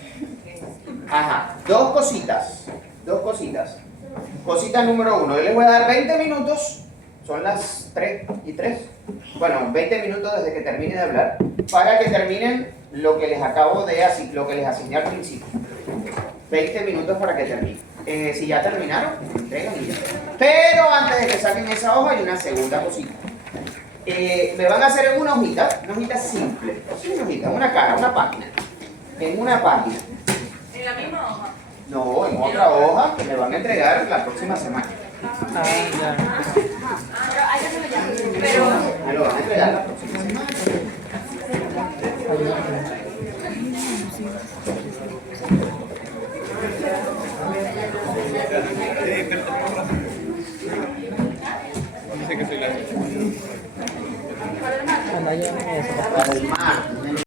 Ajá, dos cositas. Cosita número 1, yo les voy a dar 20 minutos, son las 3:03. Bueno, 20 minutos desde que termine de hablar, para que terminen lo que les lo que les asigné al principio. 20 minutos para que terminen. Si ya terminaron, entregan y ya. Pero antes de que saquen esa hoja hay una segunda cosita. Me van a hacer en una hojita simple, una página. En una página. ¿En la misma hoja? No, en otra hoja que me van a entregar la próxima semana. Ah, ya. Pero Me lo van a entregar la próxima semana. Cuando haya eso. Para el martes.